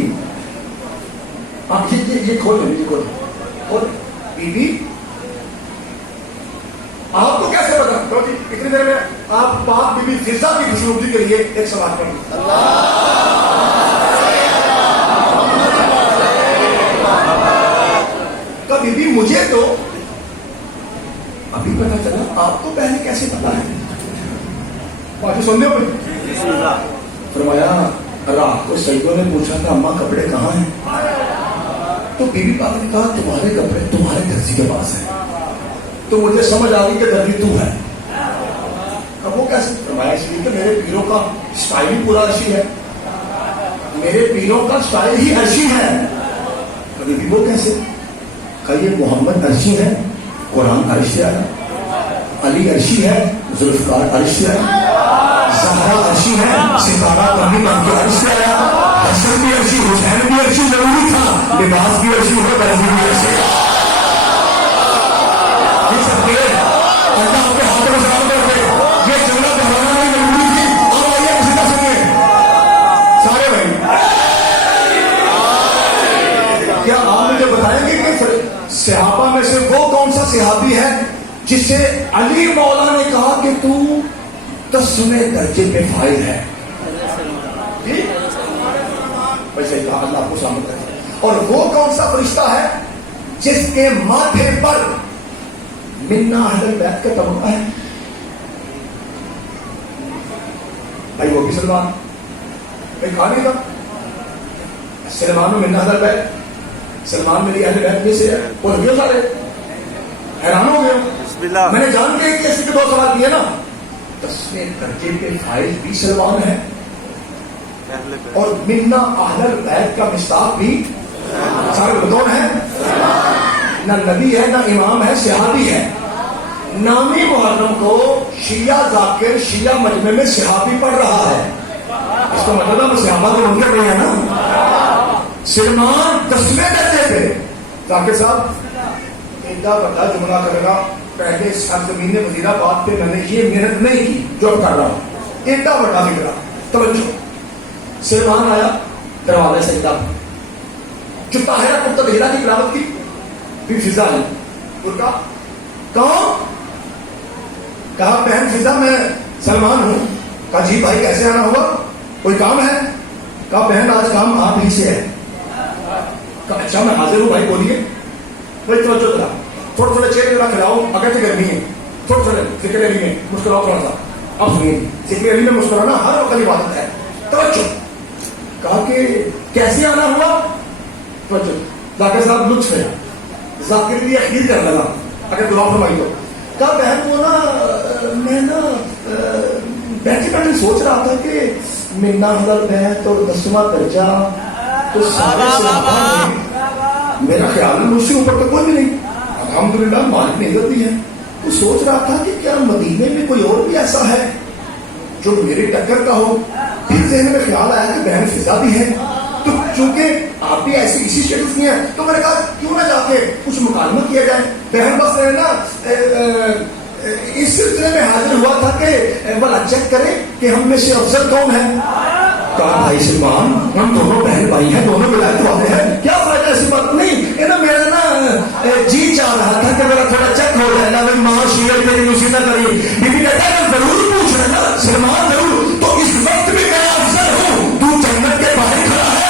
آپ یہ کھول لیں کھول بی بی آپ کو کیسے پتا جی اتنی دیر میں آپ پاک بی بی فضا کی خوشنودی کے لیے ایک سوال کریں. بی بی مجھے تو ابھی پتا چلا آپ کو پہلے کیسے پتا ہے باقی سننے ہو فرمایا رات کو سیدوں نے پوچھا تھا اماں کپڑے کہاں ہیں؟ تو بی بی پاک نے کہا تمہارے کپڑے تمہارے درزی کے پاس ہیں. تو مجھے سمجھ آ گئی کہ درزی تو ہے. اب وہ کیسے؟ فرمایا اس لیے کہ میرے پیروں کا اسٹائل ہی پورا عرشی ہے, میرے پیروں کا اسٹائل ہی عرشی ہے. کبھی وہ کیسے؟ کہ یہ محمد عرشی ہے, قرآن عرش سے آیا, علی عرشی ہے, ذوالفقار عرش سے آیا, زہرا عرشی ہے, ستارہ کبھی بن کے عرش سے آیا, حسن بھی عرشی, حسین بھی عرشی, ضروری تھا لباس بھی عرشی ہو, درزی بھی عرشی. یہ سب کے اللہ آپ کے ہاتھوں میں سلام کرتے, یہ جملہ دہرانا نہیں ضروری تھی. اور آئیے کسی کا سنیے سارے بھائی, کیا آپ مجھے بتائیں گے کہ صحابہ میں سے وہ کون سا صحابی ہے جسے علی مولا نے کہا کہ تو 10ویں درجے پہ فائز ہے؟ جی ویسے کہا, اللہ آپ کو سلامت کرے. اور وہ کون سا فرشتہ ہے جس کے ماتھے پر منا اہل بیت کا طبقہ ہے؟ بھائی وہ بھی سلمان, بھائی کہا نہیں تھا سلمان و منا اہل بیت, سلمان میری اہل بیت میں سے ہے. وہ لگے سارے حیران ہو گئے. میں نے جان کے کیسے کے 2 سوال کیے نا. 10ویں درجے پہ فائز بھی سلمان ہے اور منا اہل بیت کا مصداق بھی سارے بدون ہے. نہ نبی ہے, نہ امام ہے, صحابی ہے. نامی محرم کو شیعہ ذاکر شیعہ مجمع میں صحابی پڑھ رہا ہے. اس کا مطلب ہے صحابہ کے منکر نہیں ہے نا. سلمان 10ویں درجے پہ. ذاکر صاحب اتنا بڑا جملہ کرے گا, پہلے سرزمین وزیر آباد پہ میں نے یہ محنت نہیں کی جو اب کر رہا ہوں. اتنا بڑا فکرہ. توجہ, سلمان آیا دروازے سے اتنا جو طاہرہ متطہرہ کی تلاوت کی بھی فضا ہے. برکا کون؟ کہا بہن فضا میں سلمان ہوں. کہا جی بھائی کیسے آنا ہوگا, کوئی کام ہے؟ کہا بہن آج کام آپ ہی سے ہے. کہا اچھا میں حاضر ہوں بھائی بولیے. بھائی توجہ ذرا, تھوڑا تھوڑا چیک ذرا کھلاؤ, اگر تو گرمی ہے تھوڑا تھوڑا ذکر علی میں مسکراؤ تھوڑا سا. اب سنیے, ذکر علی میں مسکرانا ہر وقت عبادت ہے. توجہ. کہا کہ کیسے آنا ہوا؟ توجہ. ذاکر صاحب لطف ہے, ذاکر لیے اخیر کر لگا اگر دعا فرمائی تو. کہا بہن وہ نا میں نا بیٹھے بیٹھے سوچ رہا تھا کہ منا اہل بیت اور 10واں درجہ تو سارے صحابہ میں, میرا خیال ہے مجھ سے اوپر تو کوئی بھی نہیں. الحمدللہ مالک نے عزت دی ہے. تو سوچ رہا تھا کہ کیا مدینے میں کوئی اور بھی ایسا ہے جو میرے ٹکر کا ہو. پھر ذہن میں خیال آیا کہ بہن فضا بھی ہے, تو چونکہ آپ بھی ایسی اسی اسٹیٹس میں ہیں تو میں نے کہا کیوں نہ جا کے کچھ مکالمہ کیا جائے. بہن بس نا اس سلسلے میں حاضر ہوا تھا کہ بلا چیک کرے کہ ہم میں سے افضل کون ہے. کہا بھائی سلمان ہم دونوں بہن بھائی ہیں, دونوں ولایت والے ہیں, کیا فائدہ ایسی بات نہیں. میرا نا جی چاہ رہا تھا کہ میرا تھوڑا چیک ہو جائے نا, ماں شیعہ میری اسی نہ کری. بیوی کہتا ہے ضرور پوچھ رہے نا سلمان ضرور, تو اس وقت بھی میں افضل ہوں, تو جنت کے باہر کھڑا ہے.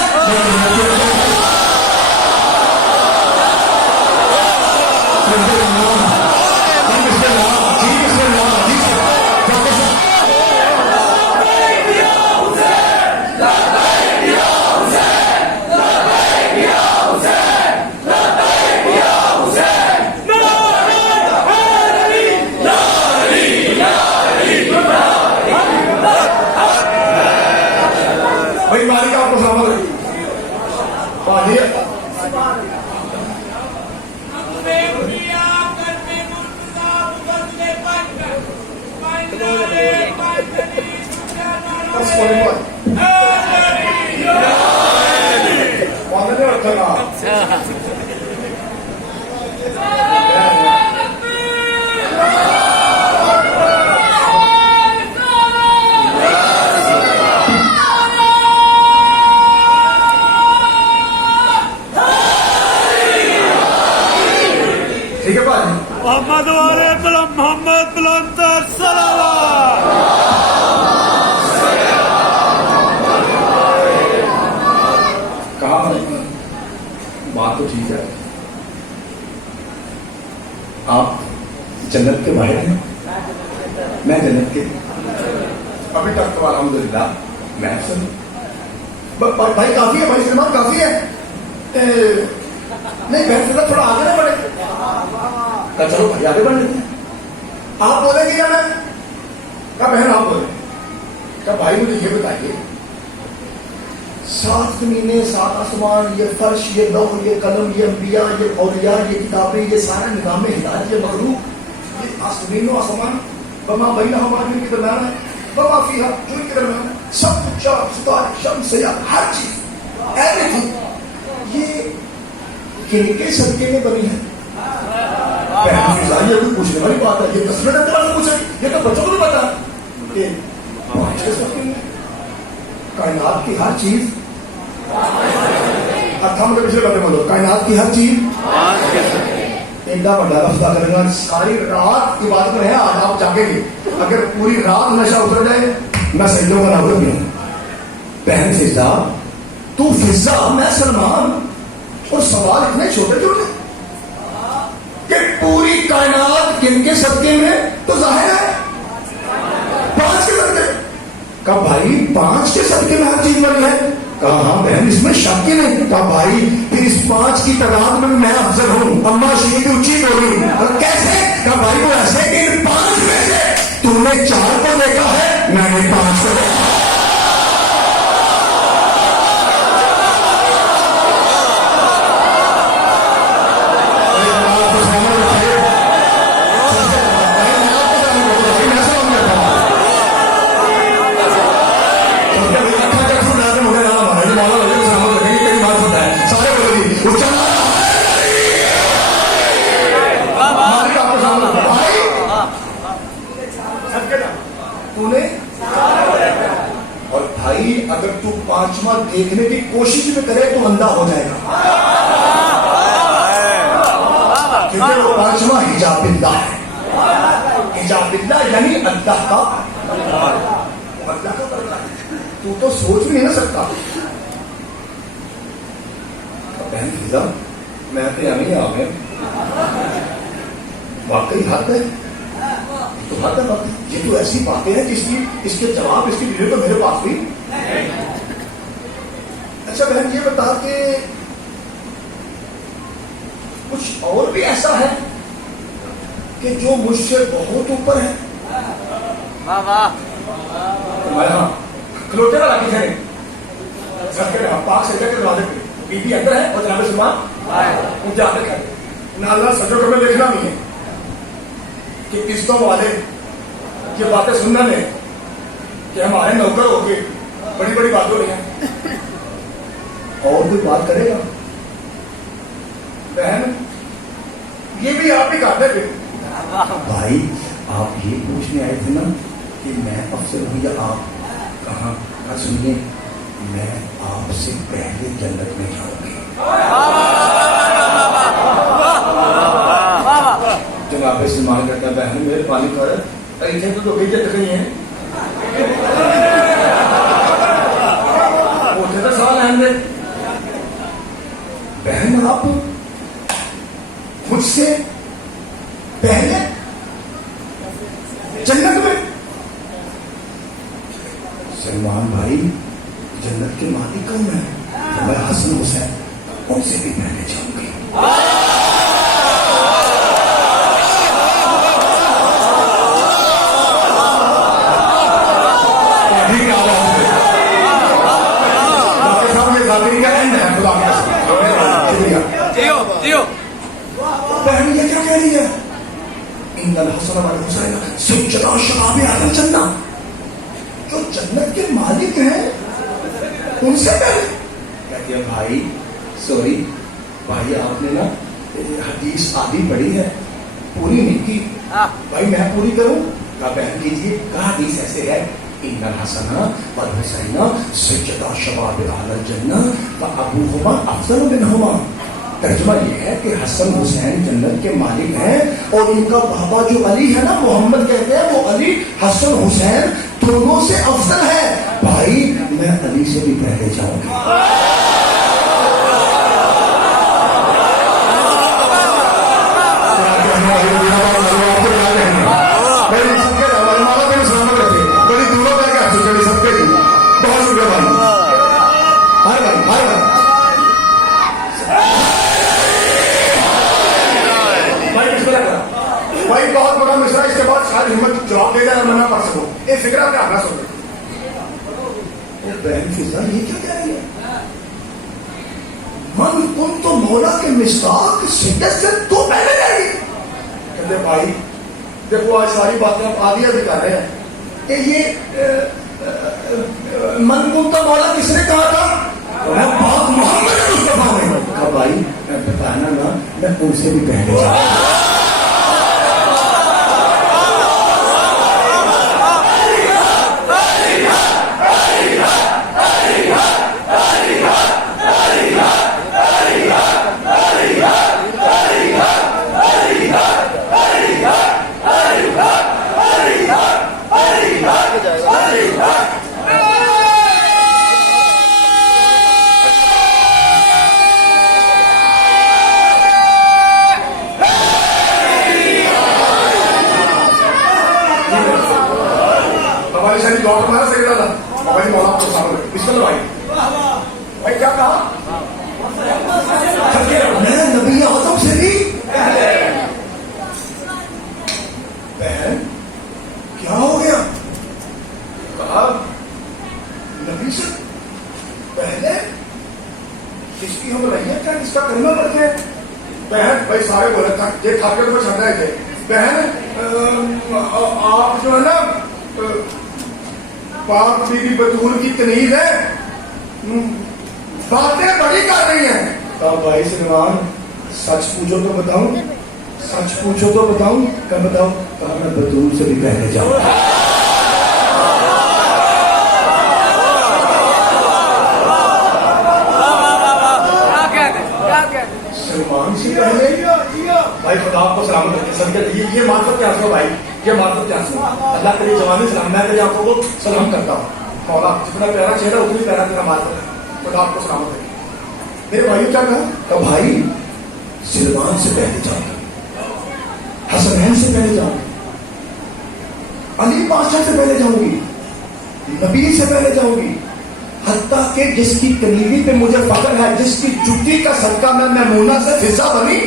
محمد والے محمد بلندر صلوات. کہا بات تو ٹھیک ہے, آپ جنت کے باہر ہیں, میں جنت کے. ابھی تک تو الحمدللہ میں افضل ہوں. بھائی کافی ہے، بھائی سلمان کافی ہے. نہیں بہن فضا تھوڑا آگے نہ بڑھے. کہا چلو بھائی آگے بڑھ لیتے ہیں. آپ بولیں گے یا میں؟ کہا بہن آپ بولیں. کہا بھائی مجھے یہ بتائیے، 7 زمینیں 7 آسمان، یہ فرش، یہ لوح، یہ قلم، یہ انبیاء، یہ اولیاء، یہ کتابیں، یہ سارا نظام ہدایت، یہ مخلوق، یہ زمین و آسمان بما بینہما ان کے درمیان ہے، بما فیہا جو ان کے درمیان ہے، سب کچھ، چاند ستارے شمس سیارے ہر چیز ایوری تھنگ یہ کن کے صدقے میں بنی ہے؟ بہن فضا یہ کوئی پوچھنے والی بات ہے؟ یہ 10 منٹ اندر سے پوچھے، یہ تو بچوں کو بھی پتا ہے کہ 5 کے صدقے میں کائنات کی ہر چیز. ہم تو پچھلے بندے بولو کائنات کی ہر چیز ایک بڑا رفتہ کرے گا. ساری رات عبادت میں ہے، آج آپ جاگیں گے، اگر پوری رات نشہ اتر جائے میں سجدوں کا نام بھی ہوں. بہن فضا تو فضا میں سلمان، اور سوال اتنے چھوٹے چھوٹے کہ پوری کائنات کن کے صدقے میں؟ تو ظاہر ہے 5 کے صدقے. کہا بھائی 5 کے صدقے میں ہر چیز بنی ہے؟ کہا ہاں بہن اس میں شک ہی نہیں. کہا بھائی پھر اس 5 کی تعداد میں افضل ہوں. اما شہید اونچی بولی. اور کیسے؟ کہا بھائی وہ ایسے کہ ان 5 میں سے تم نے 4 کو دیکھا ہے، میں نے 5 کو دیکھا. اور بھائی اگر تو 5واں دیکھنے کی کوشش بھی کرے تو اندھا ہو جائے گا، کیونکہ وہ 5واں حجاب اللہ ہے. حجاب اللہ یعنی اللہ کا پردہ. تو سوچ بھی نہیں سکتا. بہن فضا میں اپنے نہیں آ گئے، واقعی حد ہے تو حد ہے. یہ تو ایسی باتیں ہیں جس کی اس کے جواب اس کی ویڈیو تو میرے پاس بھی. اچھا بہن یہ بتا کہ کچھ اور بھی ایسا ہے کہ جو مجھ سے بہت اوپر ہے؟ ہاں کھلوتے والا کسی نے سب کے پاک سے کے دروازے پہ بی بی اندر ہے اور جناب سلمان مجھے آدر کر نالا سجو کے میں لکھنا نہیں ہے کہ قسطوں والے یہ باتیں سننا نہیں کہ ہمارے نوکر ہو کے بڑی بڑی باتیں ہو رہی ہیں. اور کوئی بات کرے گا؟ بہن یہ بھی آپ ہی کہتے تھے. بھائی آپ یہ پوچھنے آئے تھے نا کہ میں افسر ہوں یا آپ؟ کہاں؟ سنیے میں آپ سے پہلے جنت میں جاؤں گی. جناب سلمان کہتا ہے بہن میرے پانی پر ایسے تو کئی جگہ کہیں ہیں اٹھے تو سوال اہم دے. بہن آپ مجھ سے پہلے جنت میں؟ سلمان بھائی جنت کے مالک کون ہے؟ میں حسن حسین ان سے بھی پہلے جاؤں گی. بہن یہ کیا کہہ رہی ہے؟ ان الحسن والحسین سجدہ شباب اہل الجنہ، جو جنت کے مالک ہیں ان سے پہلے. کہتی ہے بھائی سوری بھائی آپ نے نا حدیث آدھی پڑھی ہے پوری نہیں کی. بھائی میں پوری کروں؟ کہا بہن کیجیے. کہا حدیث ایسے ہے ان الحسن والحسین سجدہ شباب اہل الجنہ وابوہما افضل منہما. ترجمہ یہ ہے کہ حسن حسین جنت کے مالک ہیں اور ان کا بابا جو علی ہے نا محمد کہتے ہیں وہ علی حسن حسین دونوں سے افضل ہے. بھائی میں علی سے بھی پہلے جاؤں گی. بڑی دوروں تک سب کے کی ہمت جواب دے دیں اور میں پڑھ سکوں. یہ فکر آپ نے آنا سن بہن فضا یہ کیا کہہ رہی ہے؟ من تم تو مولا کے مصداق شدت سے تو پہلے جائے گی. کہتے بھائی دیکھو آج ساری باتیں آپ آدھی آدھی کر رہے ہیں کہ یہ من تم تو مولا کس نے کہا تھا؟ میں پاک محمد مصطفیٰ نے کہا بھائی میں بتانا نا میں ان سے بھی پہلے جاؤں. میں نبی اعظم سے بھی بہن کیا ہو گیا؟ کہا نبی سے پہلے کس کی ہم رہی ہیں اس کا کلمہ پڑھتے ہیں. بہن بھائی سارے بولے تھا یہ کھا کے تو چھڑ رہے تھے. بہن آپ جو ہے نا پاک بی بی بطول کی تنید ہے باتیں بڑی کر رہی ہیں. کہا بھائی سلمان سچ پوچھو تو بتاؤں, سچ پوچھو تو بتاؤں. کب بتاؤ؟ کہا میں بطول سے بھی پہلے جاؤں. سلمان سے پہلے بھائی خدا آپ کو سلامت رکھے. سب کے یہ معرفت کیا سو بھائی, یہ معرفت کیا سو. اللہ تیری جوانی سلام, میں تیری آنکھوں کو سلام کرتا ہوں. مولا جتنا پیارا چہرہ اتنی پیارا تیرا معرفت ہے. خدا آپ کو سلامت رکھے. میرے بھائی کیا کہا؟ کہ بھائی سلمان سے پہلے جاؤں گی, حسنین سے پہلے جاؤں گی, علی بادشاہ سے پہلے جاؤں گی, نبی سے پہلے جاؤں گی, حتیٰ کہ جس کی قریبی پہ مجھے فخر ہے, جس کی جوتی کا صدقہ میں میمونہ سے فضا بنی,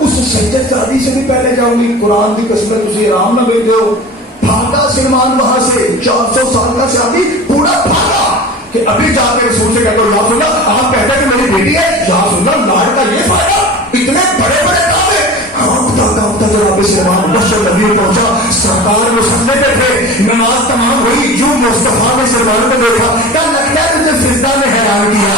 اس سجدہ شادی سے بھی پہلے جاؤں گی. قرآن کی قسم تجھے آرام نہ بیٹھے ہو. بھاگا سلمان وہاں سے 400 سال کا شادی پورا بھاگا کہ ابھی جا کے رسول سے کہتا ہوں یا سننا آپ کہتے ہیں کہ میری بیٹی ہے, یا سننا لاڈ کا یہ فائدہ اتنے بڑے بڑے کام ہے. کانپتا جناب سلمان بشر نبی پہنچا, سرکار مسلے پہ تھے, نماز تمام ہوئی, جو مصطفیٰ نے سلمان کو دیکھا کیا لگتا ہے مجھے فضا نے حیران کیا.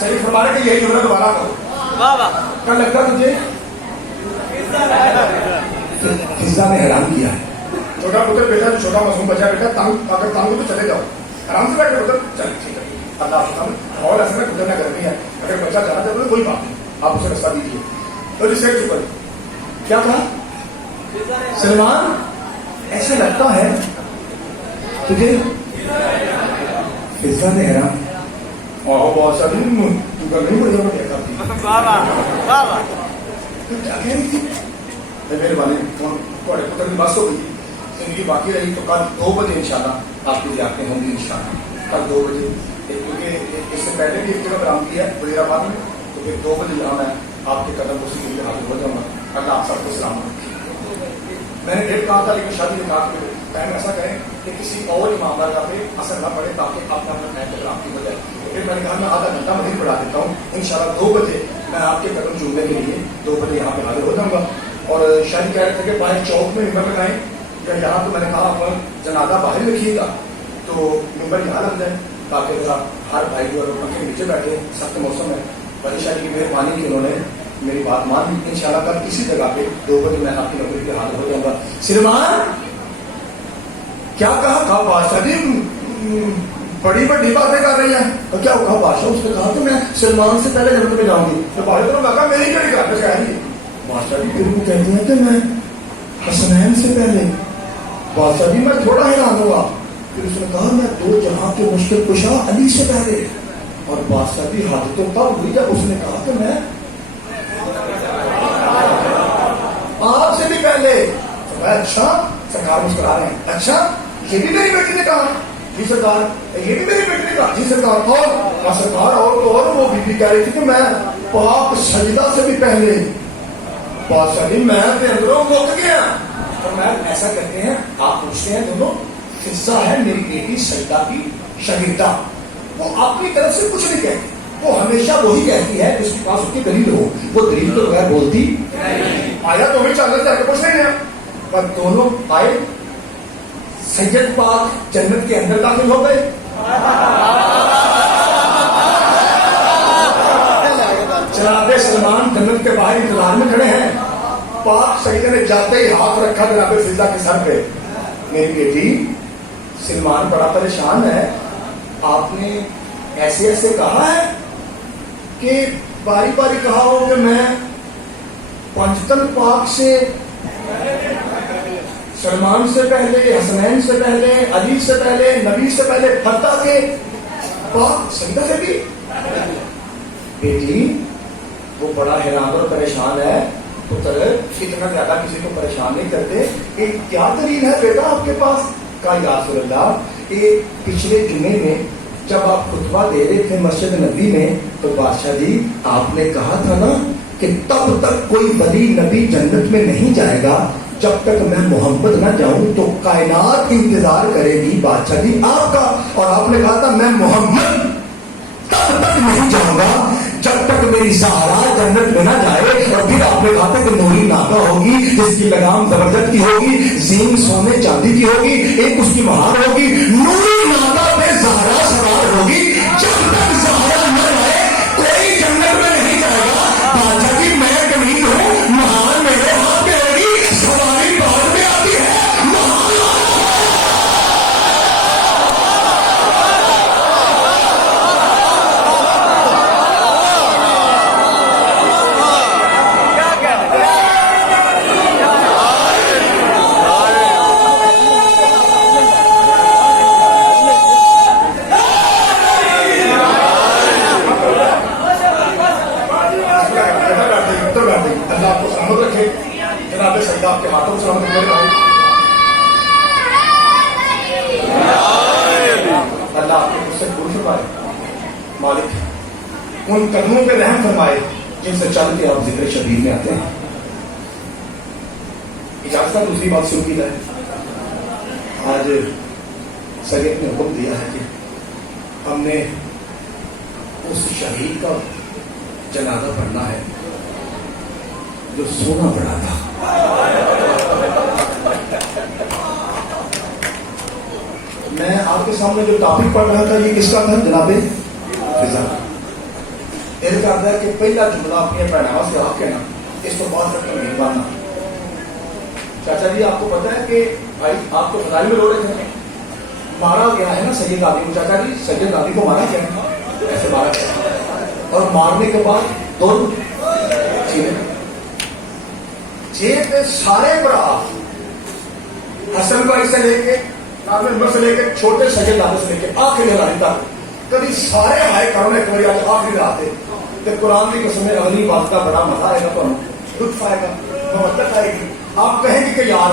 صحیح فرمانے کہ یہی جملہ دوبارہ کرو. کیا لگتا تجھے فضا نے حیران کیا ہے. چھوٹا پتر بیٹا جو چھوٹا معصوم بچہ بیٹا اگر تانگو تو چلے جاؤ آرام سے بیٹھے پتر چل ٹھیک ہے اللہ ماحول ایسا میں گزرنا کرنی ہے. اگر بچہ جانا چاہتا ہے کوئی بات نہیں, آپ اسے رستہ دیجیے. تو جس سے چکر کیا کہا سلمان ایسے لگتا ہے تجھے فضا نے حیران بہت ساری نہیں پڑ جانا کیا کرتی کیا کہہ رہی تھی. میرے والے تھوڑے پتر کی بات ہو گئی, زندگی باقی رہی تو کل 2 بجے انشاءاللہ آپ کی زیارتیں ہوں گی انشاءاللہ. کل 2 بجے کیونکہ اس سے پہلے بھی ایک جگہ برآمد کی ہے وزیر آباد میں, تو پھر 2 بجے جہاں میں آپ کے قدم کو سیکھنے حاضر ہو جاؤں گا. اللہ آپ سب کو سلامت رکھے. میں نے ڈیٹ کہا تھا لیکن شادی نے کہا کہ ٹائم ایسا کریں کہ کسی اور امام کا پہ اثر نہ پڑے تاکہ آپ کا اپنا ٹائم پروگرام کی وجہ. پھر میں نے کہا میں آدھا گھنٹہ مزید بڑھا دیتا ہوں انشاءاللہ 2 بجے میں آپ کے قدم چومنے کے لیے 2 بجے یہاں پہ حاضر ہو جاؤں گا. اور شاید کہہ رہے تھے کہ باہر چوک میں ممبر لگائیں کہ یہاں تو میں نے کہا آپ جنازہ باہر رکھیے گا تو ممبر یہاں لگ جائیں تاکہ ذرا ہر بھائی جو پنکھے نیچے بیٹھے, سخت موسم ہے. بڑی شاید کی مہربانی کی انہوں نے میری بات مان لی. انشاءاللہ کل اسی جگہ پہ 2 بجے میں آپ کی نوکری پہ حاضر ہو جاؤں گا. سلمان کیا کہا بادشاہ جی بڑی بڑی باتیں کر رہی ہیں. تو کیا کہا بادشاہ, اس نے کہا تو میں سلمان سے پہلے جنت میں جاؤں گی. تو بادشاہ نے کہا میری کیا کہا کہہ رہی ہے. بادشاہ جی پھر وہ کہتے ہیں کہ میں حسنین سے پہلے. بادشاہ جی میں تھوڑا حیران ہوا پھر اس نے کہا میں دو جہاں کے مشکل کشا علی سے پہلے. اور بادشاہ کی حد تو تب ہوئی جب اس نے کہا کہ میں آپ سے بھی پہلے. اچھا سرکار مسکرا رہے ہیں. اچھا یہ بھی میری بیٹی نے کہا. جی سرکار. یہ بھی میری بیٹی نے کہا. جی سرکار. اور سرکار اور تو اور وہ بی کہہ رہی تھی کہ میں پاک سجدہ سے بھی پہلے. بادشاہ جی میں اندروں مک گیا. اور میں ایسا کرتے ہیں آپ پوچھتے ہیں دونوں قصہ ہے میری بیٹی سجدہ کی شاگردہ. وہ اپنی طرف سے کچھ نہیں کہتی. وہ ہمیشہ وہی کہتی ہے جس کے پاس اس کی دلیل ہو. وہ دلیل تو بغیر بولتی آیا تو بھی چاندر جا کے کچھ نہیں ہے. پر دونوں آئے سید پاک جنت کے اندر داخل ہو گئے. جناب سلمان جنت کے باہر انتظار میں کھڑے ہیں. پاک سیدہ نے جاتے ہی ہاتھ رکھا جناب فضا کے سر پہ. میری بیٹی سلمان بڑا پریشان ہے. آپ نے ایسے ایسے کہا ہے کہ باری باری کہا ہو کہ میں پنجتن پاک سے سلمان سے پہلے حسنین سے پہلے علی سے پہلے نبی سے پہلے فتح کے پاک سیدہ سے بھی. بیٹی وہ بڑا حیران اور پریشان ہے. پتر اتنا زیادہ کسی کو پریشان نہیں کرتے. ایک کیا دلیل ہے بیٹا آپ کے پاس؟ کہا یا رسول اللہ ایک پچھلے جمعے میں جب آپ خطبہ دے رہے تھے مسجد نبی میں تو بادشاہ جی آپ نے کہا تھا نا کہ تب تک کوئی ولی نبی جنت میں نہیں جائے گا جب تک میں محمد نہ جاؤں تو کائنات انتظار کرے گی بادشاہ جی آپ کا. اور آپ نے کہا تھا میں محمد تب تک نہیں جاؤں گا جب تک میری سہارا جنت میں نہ جائے. اور پھر آپ نے کہا تھا کہ نوری ناکا ہوگی جس کی لگام زبردست کی ہوگی, زین سونے چاندی کی ہوگی, ایک اس کی مہار ہوگی, نوری ناکا پہ زہرا سوار ہوگی. جب تک زہرا نہ جائے کوئی جنت میں نہیں جائے گا. بادشاہ جی میں کہیں ہوں مہار میرے ہاتھ میں ہوگی, سواری بعد میں آتی ہے. آپ کے ہاتھوں سے اللہ آپ کے مجھ سے دور فرمائے. مالک ان قدموں پہ رحم فرمائے جن سے چل کے آپ ذکر شبیر میں آتے ہیں. اجازت ہے دوسری بات سن کی جائے. آج سید نے حکم دیا ہے کہ ہم نے اس شہید کا جنازہ پڑھنا ہے جو سونا پڑا تھا. میں آپ کے سامنے جو ٹاپک پڑھ رہا تھا یہ کس کا تھا جناب فضا. دل کرتا ہے کہ پہلا جملہ اپنے پہناوا سے آپ کہنا, اس کو بہت رکھنا نہیں ماننا. چاچا جی آپ کو پتا ہے کہ بھائی آپ تو فضائی میں رو رہے تھے, مارا گیا ہے نا سید آدمی کو. چاچا جی سید آدمی کو مارا گیا ہے, ایسے مارا گیا, اور مارنے کے بعد دو جیب میں سارے برا حسن بھائی سے لے کے نامر سے لے کے چھوٹے سید آدمی سے لے کے آخری ہلائی تک کبھی سارے ہائے کرو نے کوئی آج آخری رات ہے. تو قرآن کی قسم اگلی بات کا بڑا مزہ آئے گا, تو لطف آئے گا, محبت آئے گی. آپ کہیں گے کہ یار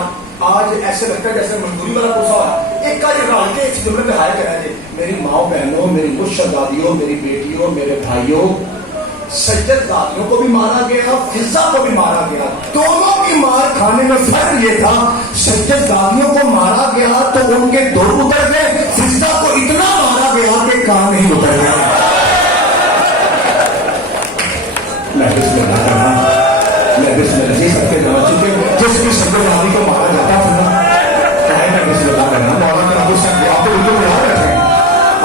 آج ایسے لگتا ہے جیسے مزدوری والا پوچھا ہوا ہے. ایک کا یہ ڈال کے اس جملے میں ہائے کہہ دے, میری ماؤں بہنوں, میری کچھ شہزادیوں, میری بیٹیوں, میرے بھائیوں, سجد ذاتیوں کو بھی مارا گیا, فضا کو بھی مارا گیا. دونوں کی مار کھانے میں فرق یہ تھا, سجد ذاتیوں کو مارا گیا تو ان کے دو اتر گئے, فضا کو اتنا مارا گیا کہ کام نہیں اتر گیا. میں بسم اللہ کر رہا ہوں, میں بسم اللہ جی سب کے جمع چکے جس کی سجد ذاتی کو مارا جاتا تھا کیا میں بسم اللہ کر رہا ہوں. مولانا ابو صاحب آپ کو بالکل یاد رکھیں,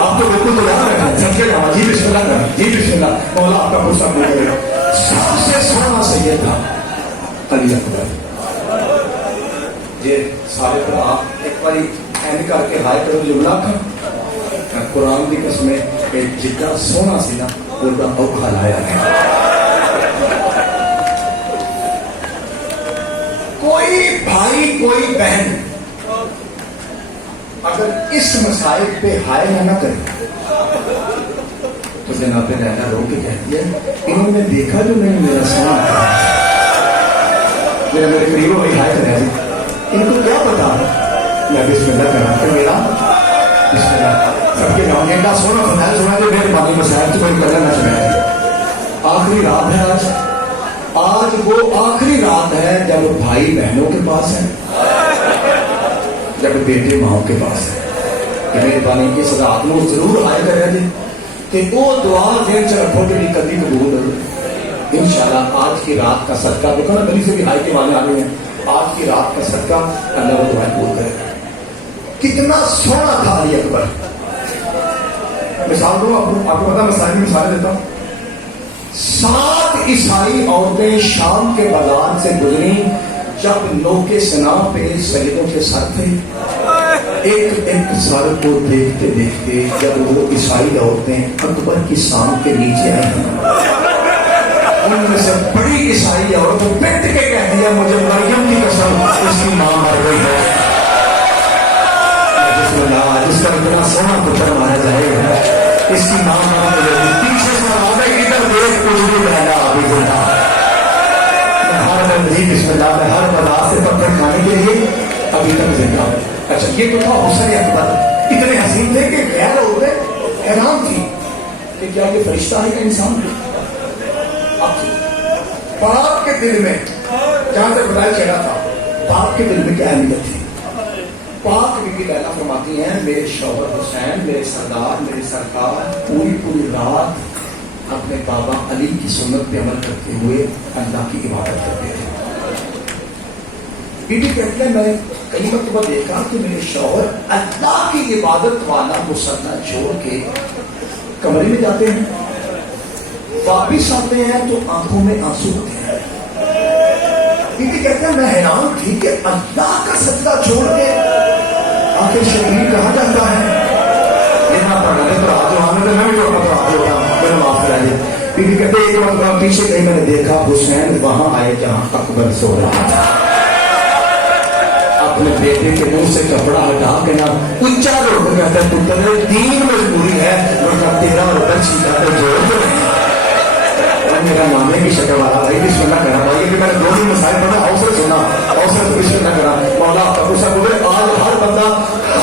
آپ تو بالکل تو یاد رکھیں سب کے جمع جی بسم اللہ کر, جی بسم اللہ. مولا آپ کا پوچھا بول سب سے سونا سید تھا علی اکبر. یہ سارے پر آپ ایک باری اینڈ کر کے ہائے کرو جملہ کھا قرآن کی قسمیں جتنا سونا سی نا اُنکا اوکھا لایا ہے. کوئی بھائی کوئی بہن اگر اس مسائل پہ ہائے نہ کریں. تو جناب لیلا رو کے کہتی ہے انہوں نے دیکھا جو میں نے میرا سنا میرے قریب وہی ہائے کرے جی ان کو کیا پتا میں بسم اللہ کرا کہ میرا بسم اللہ سب کے گاؤں کا سونا فرمایا سنا جو میرے بانی مسائل سے کوئی کرنا نہ چاہے. آخری رات ہے آج وہ آخری رات ہے جب بھائی بہنوں کے پاس ہے, جب بیٹے ماؤں کے پاس ہے. کہ میرے بانی کی صدا آپ لوگ ضرور ہائے کرے جی کہ وہ دعا دین سے رکھو کہ کبھی قبول ہو. انشاءاللہ آج کی رات کا صدقہ دیکھو نا گلی سے بھی ہائی کے والے آ رہے ہیں. آج کی رات کا صدقہ اللہ وہ دعائیں قبول کرے. کتنا سونا تھا علی اکبر. مثال دوں آپ کو پتا مثال کی مثال دیتا ہوں. 7 عیسائی عورتیں شام کے بازار سے گزری جب نو کے سنا پہ سیدوں کے سر تھے. ایک ایک سر کو دیکھتے دیکھتے جب وہ عیسائی عورتیں اکبر کی سام کے نیچے آئی ان میں سے بڑی عیسائی عورت پٹ کے کہہ دیا مجھے مریم کی قسم اس کی ماں مر گئی ہے. جس کا اتنا سونا پتر مارا جائے گا اس کی ماں مر گئی. پیچھے سے ادھر دیکھ کچھ بھی پہلا ابھی زندہ ہر بندی بسم اللہ میں ہر بازار سے پتھر کھانے کے لیے ابھی تک زندہ. اچھا یہ تو تھا حسن اکبر. اتنے حسین تھے کہ غیر عورتیں حیران تھی کہ کیا یہ فرشتہ ہے کہ انسان ہے. باپ کے دل میں جہاں سے بتایا چہرہ تھا باپ کے دل میں کیا اہمیت تھی. پاک بی بی لیلا فرماتی ہیں میرے شوہر حسین میرے سردار میرے سرکار پوری رات اپنے بابا علی کی سنت پہ عمل کرتے ہوئے اللہ کی عبادت کرتے تھے. بی بی کہتی ہے میں کئی مرتبہ دیکھا کہ میرے شوہر اللہ کی عبادت والا مسلح چھوڑ کے کمرے میں جاتے ہیں واپس آتے ہیں تو آنکھوں میں آنسو ہوتے ہیں. بی بی کہتے ہیں میں حیران تھی کہ اللہ کا صدقہ چھوڑ کے آخر شبیر کہاں جاتا ہے. اتنا پڑھنا ہے تو آج آنے میں بھی تو آج ہوتا میں معاف کرا دیا. بی بی کہتے ایک مرتبہ پیچھے کہیں میں نے دیکھا حسین وہاں آئے جہاں اکبر سو رہا تھا. اپنے بیٹے کے منہ سے کپڑا ہٹا کے نا اونچا روک کہتا ہے پتر دین مجبوری ہے ورنہ تیرا اور بچی کا تو جوڑ دو. میرا نامے کی شکل والا بھائی بسم اللہ کرا بھائی کہ میں نے 2 مسائل پڑھا حوصلہ سنا حوصلہ سے بسم اللہ کرا مولا قبول بولے آج ہر بندہ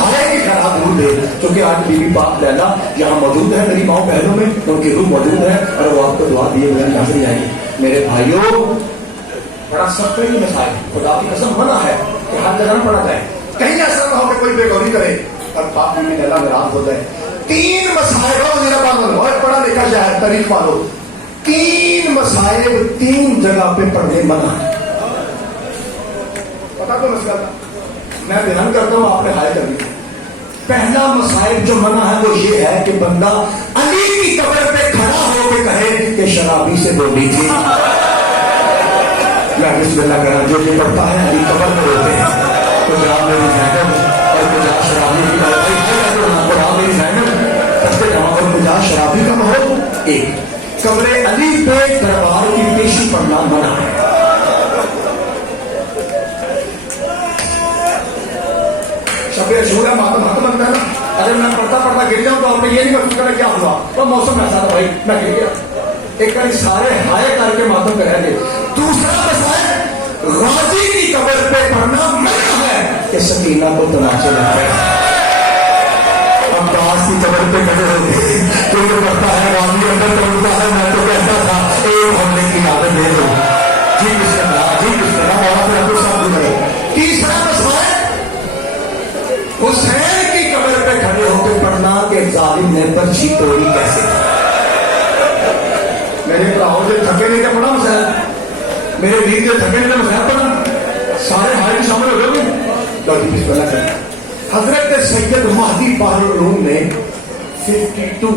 ہائے کی خراب دور دے کیونکہ آج بی بی پاک لیلا یہاں موجود ہے میری ماؤں بہنوں میں ان کی روح موجود ہے اور وہ آپ کو دعا دیے ہوئے نظر آئیں گے. میرے بھائیوں بڑا سخت ہے یہ مسائل. خدا کی قسم منع ہے کہ ہر جگہ نہ پڑھا جائے. کہیں ایسا نہ ہو کہ کوئی بے غوری کرے اور پاک میں لیلا ناراض ہو جائے. 3 مسائل میرا بات بہت پڑھا لکھا شاید تاریخ والو 3 مسائل 3 جگہ پہ پڑھنے منع ہے. پتا تو مسئلہ میں بیان کرتا ہوں آپ نے ہائے کر لیا. پہلا مسائل جو منع ہے وہ یہ ہے کہ بندہ علی کی قبر پہ کھڑا ہو کے کہے کہ شرابی سے بولی تھی. میں بسم اللہ کرا جو یہ پڑھتا ہے علی قبر میں روتے ہیں تو جناب میری زینب اور کجا شرابی کی کجا شرابی کا بہت ایک قبر علی پہ دربار کی پیشی پڑھنا منع ہے. شب عاشور ہے ماتم حق بنتا ہے نا. اگر میں پڑھتا گر جاؤں تو آپ نے یہ نہیں محسوس کرا کیا ہوا تو موسم ایسا تھا بھائی میں گر گیا. ایک بار سارے ہائے کر کے ماتم کریں گے. دوسرا مسئلہ غازی کی قبر پہ پڑھنا منع ہے کہ سکینہ کو تماشے لگتا ہے. عباس کی قبر پہ کھڑے ہوتے تو یہ پڑھتا ہے غازی اندر توڑتا ہے میں تو کہتا تھا ایک ہونے کی عادت دے دو جی بسم اللہ مولا پھر آپ کو ساتھ دے. تیسرا مسئلہ حسین کی قبر پہ کھڑے ہو کے پڑھنا کہ ظالم نے پرچھی توڑی کیسے. میرے پراؤ جو تھکے نہیں تھے پڑھا مسئلہ میرے ویر جو تھکے نہیں تھے مسئلہ پڑھا سارے ہائے شامل ہو گئے. بسم اللہ کریں. حضرت سید مہدی بحر العلوم نے 52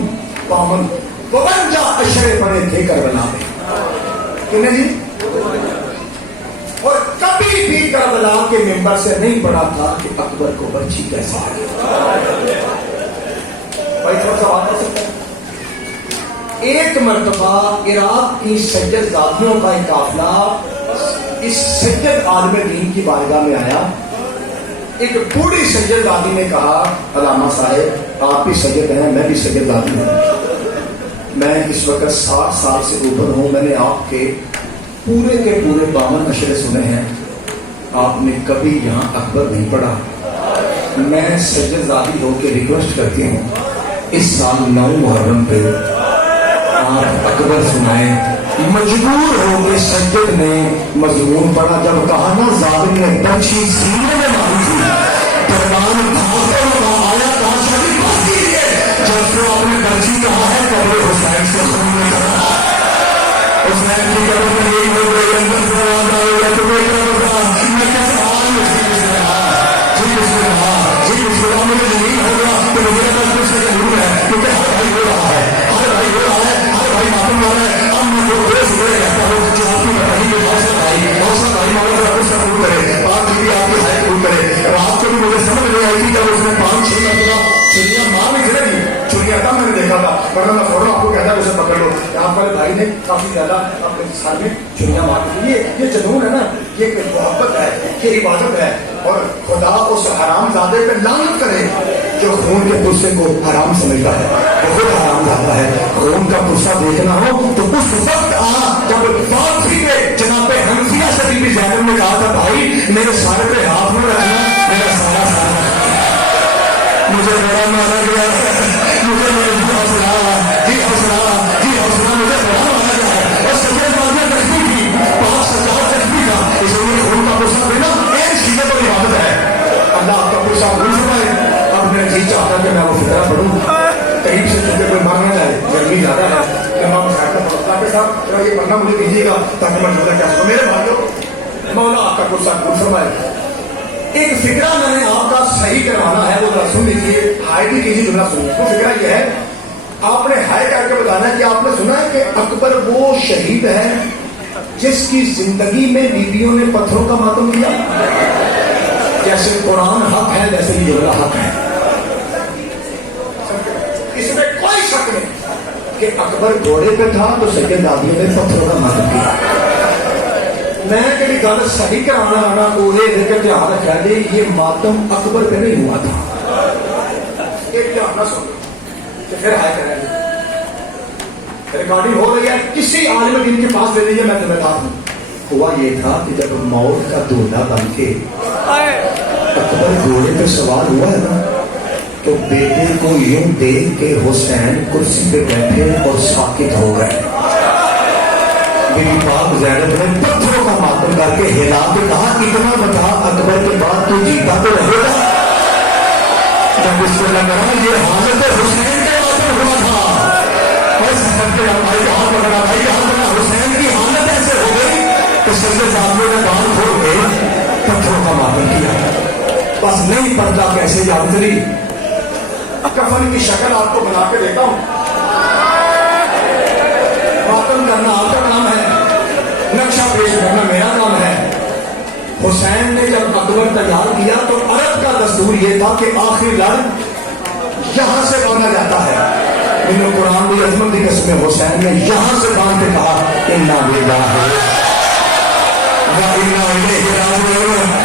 اشرے پڑے تھے کربلا میں. کتنے جی؟ اور کبھی بھی کربلا کے ممبر سے نہیں پڑھا تھا کہ اکبر کو برچھی کیسے آئی. بھائی تھوڑا سوال کر سکتے ہیں. ایک مرتبہ عراق کی سید زادیوں کا ایک قافلہ اس سید عالم دین کی بارگاہ میں آیا. ایک بوڑھی سیدزادی نے کہا علامہ صاحب آپ بھی سید ہیں میں بھی سیدزادی ہوں، میں اس وقت 60 سال سے اوپر ہوں، میں نے آپ کے پورے 52 نشرے سنے ہیں، آپ نے کبھی یہاں اکبر نہیں پڑھا۔ میں سیدزادی ہو کے ریکویسٹ کرتی ہوں اس سال 9 محرم پہ آپ اکبر سنائیں۔ مجبور ہو کے سید نے مضمون پڑھا، جب کہا نا ظالم نے پرچی سینے میں ماری تھی، دربان بھاگتے ہوا آیا کہا شریف بات کیجیے، جب سے آپ نے پرچی کہا ہے قبر حسین سے خون میں کرا، حسین کی قبر میں یہی ہو گئی، اندر سے آواز آئی ہے تو کوئی قبر تھا، میں کیسا حال اس نے کہا جی اس نے کہا جی اس نے کہا مجھے یقین ہو گیا کہ مجھے بس کچھ سے ضرور ہے، کیونکہ ہر بھائی ہو رہا ہے، ہر بھائی ہو رہا ہے، ہر بھائی معلوم ہو رہا ہے، اب میں وہ دیش ہوئے رہتا ہوں جو آپ کی بتائی کہ بہت سا بھائی مولا ذرا کچھ قبول کرے، بات بھی آپ کی حیث قبول کرے۔ رات کو بھی مجھے سمجھ نہیں آئی تھی جب اس نے 5-6 مرتبہ چڑیا مار بھی چلے گی، چڑیا تھا میں نے دیکھا تھا، ورنہ میں فوراً آپ کو کہتا ہے اسے پکڑ لو۔ آپ والے بھائی نے کافی زیادہ اپنے سال میں چڑیا مار دی، یہ جنون ہے نا، یہ محبت ہے، یہ عبادت ہے، اور خدا اس حرام زادے پہ لعنت کرے جو خون کے غصے کو حرام سمجھتا ہے، بہت حرام زادہ ہے۔ خون کا غصہ دیکھنا ہو تو اس وقت جب فارسی کے جناب حنفیہ شریف زینب نے کہا تھا بھائی میرے سارے پہ ہاتھ میں رکھنا، میرا سارا سارا مجھے بڑا مانا گیا ہے، مجھے حوصلہ جی حوصلہ جی حوصلہ مجھے بڑا مانا گیا ہے، اور سید بازیاں رکھتی تھی، 5 سجاد رکھتی تھا، اس لیے خون کا غصہ دینا ایک چیزیں تو عبادت ہے۔ اللہ آپ کا غصہ بھول سکائے۔ اب میں جی چاہتا کہ میں وہ فطرہ پڑھوں، قریب سے چونکہ کوئی مانگنا جائے، گرمی زیادہ ہے، امام صاحب کا اللہ کے ساتھ ذرا یہ پڑھنا مجھے دیجیے گا تاکہ میں جملہ کیا سکوں۔ میرے بھائیو مولا آپ کا غصہ بھول فرمائے۔ ایک فکرہ میں نے آپ کا صحیح کروانا ہے، وہ ذرا سن لیجیے، ہائے بھی کیجیے، جملہ سنیے۔ وہ فکرہ یہ ہے، آپ نے ہائے کر کے بتانا ہے کہ آپ نے سنا ہے کہ اکبر وہ شہید ہے جس کی زندگی میں بیویوں نے پتھروں کا ماتم کیا۔ جیسے قرآن حق ہے ویسے ہی جملہ حق ہے، اس میں کوئی شک نہیں کہ اکبر گھوڑے پہ تھا تو سیدزادیوں نے پتھروں کا ماتم کیا۔ میں کبھی گل صحیح کرانا آنا کو یہ ذکر دھیان رکھا جی یہ ماتم اکبر پہ نہیں ہوا تھا، ایک دھیان نہ سنو کہ پھر آئے کریں گے۔ ریکارڈنگ ہو رہی ہے، کسی عالم دین کے پاس لے لیجیے، میں ذمہ دار ہوں۔ ہوا یہ تھا کہ جب موت کا دولہ بن کے اکبر گھوڑے پہ سوار ہوا ہے نا تو بیٹے کو یوں دیکھ کے حسین کرسی پہ بیٹھے اور ساکت ہو گئے۔ میری پاک زینب نے پتھروں کا ماتم کر کے ہلا کے کہا اتنا بتا اکبر کے بعد تو جیتا تو رہے گا۔ جب اس کو لگ رہا یہ حالت حسین کے ماتم ہوا تھا، اور سب کے بھائی کا ہاتھ پکڑا، بھائی کا ہاتھ پکڑا، حسین کی حالت ایسے ہو گئی کہ سیدزادیوں نے کان کھول کے پتھروں کا ماتم کیا۔ بس نہیں پڑتا کیسے یاد کری، کفن کی شکل آپ کو بنا کے دیتا ہوں، ماتم کرنا آپ کا کام ہے، نقشہ پیش کرنا میرا کام ہے۔ حسین نے جب اکبر تیار کیا تو عرب کا دستور یہ تھا کہ آخری لڑ یہاں سے باندھا جاتا ہے۔ انہوں نے قرآن کی عظمت کی قسم حسین نے یہاں سے باندھ کے کہا انا للہ و انا الیہ راجعون۔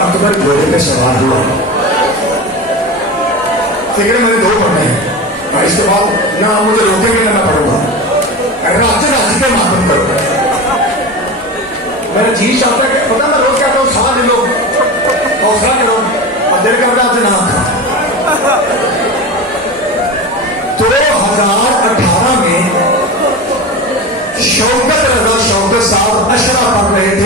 اکبر گھوڑے پہ سوار ہوا، فکر میں نے 2 پڑھنے ہیں، اس کے بعد نہ مجھے روکیں گے نہ میں پڑھوں گا، راجے کے ماتم کروں گا۔ میرا جی چاہتا ہے کہ پتا میں روز کہتا ہوں ساتھ لے لو، حوصلہ کرو، اور دل کرتا ہے نہ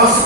10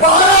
12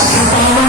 57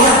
8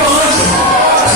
5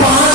5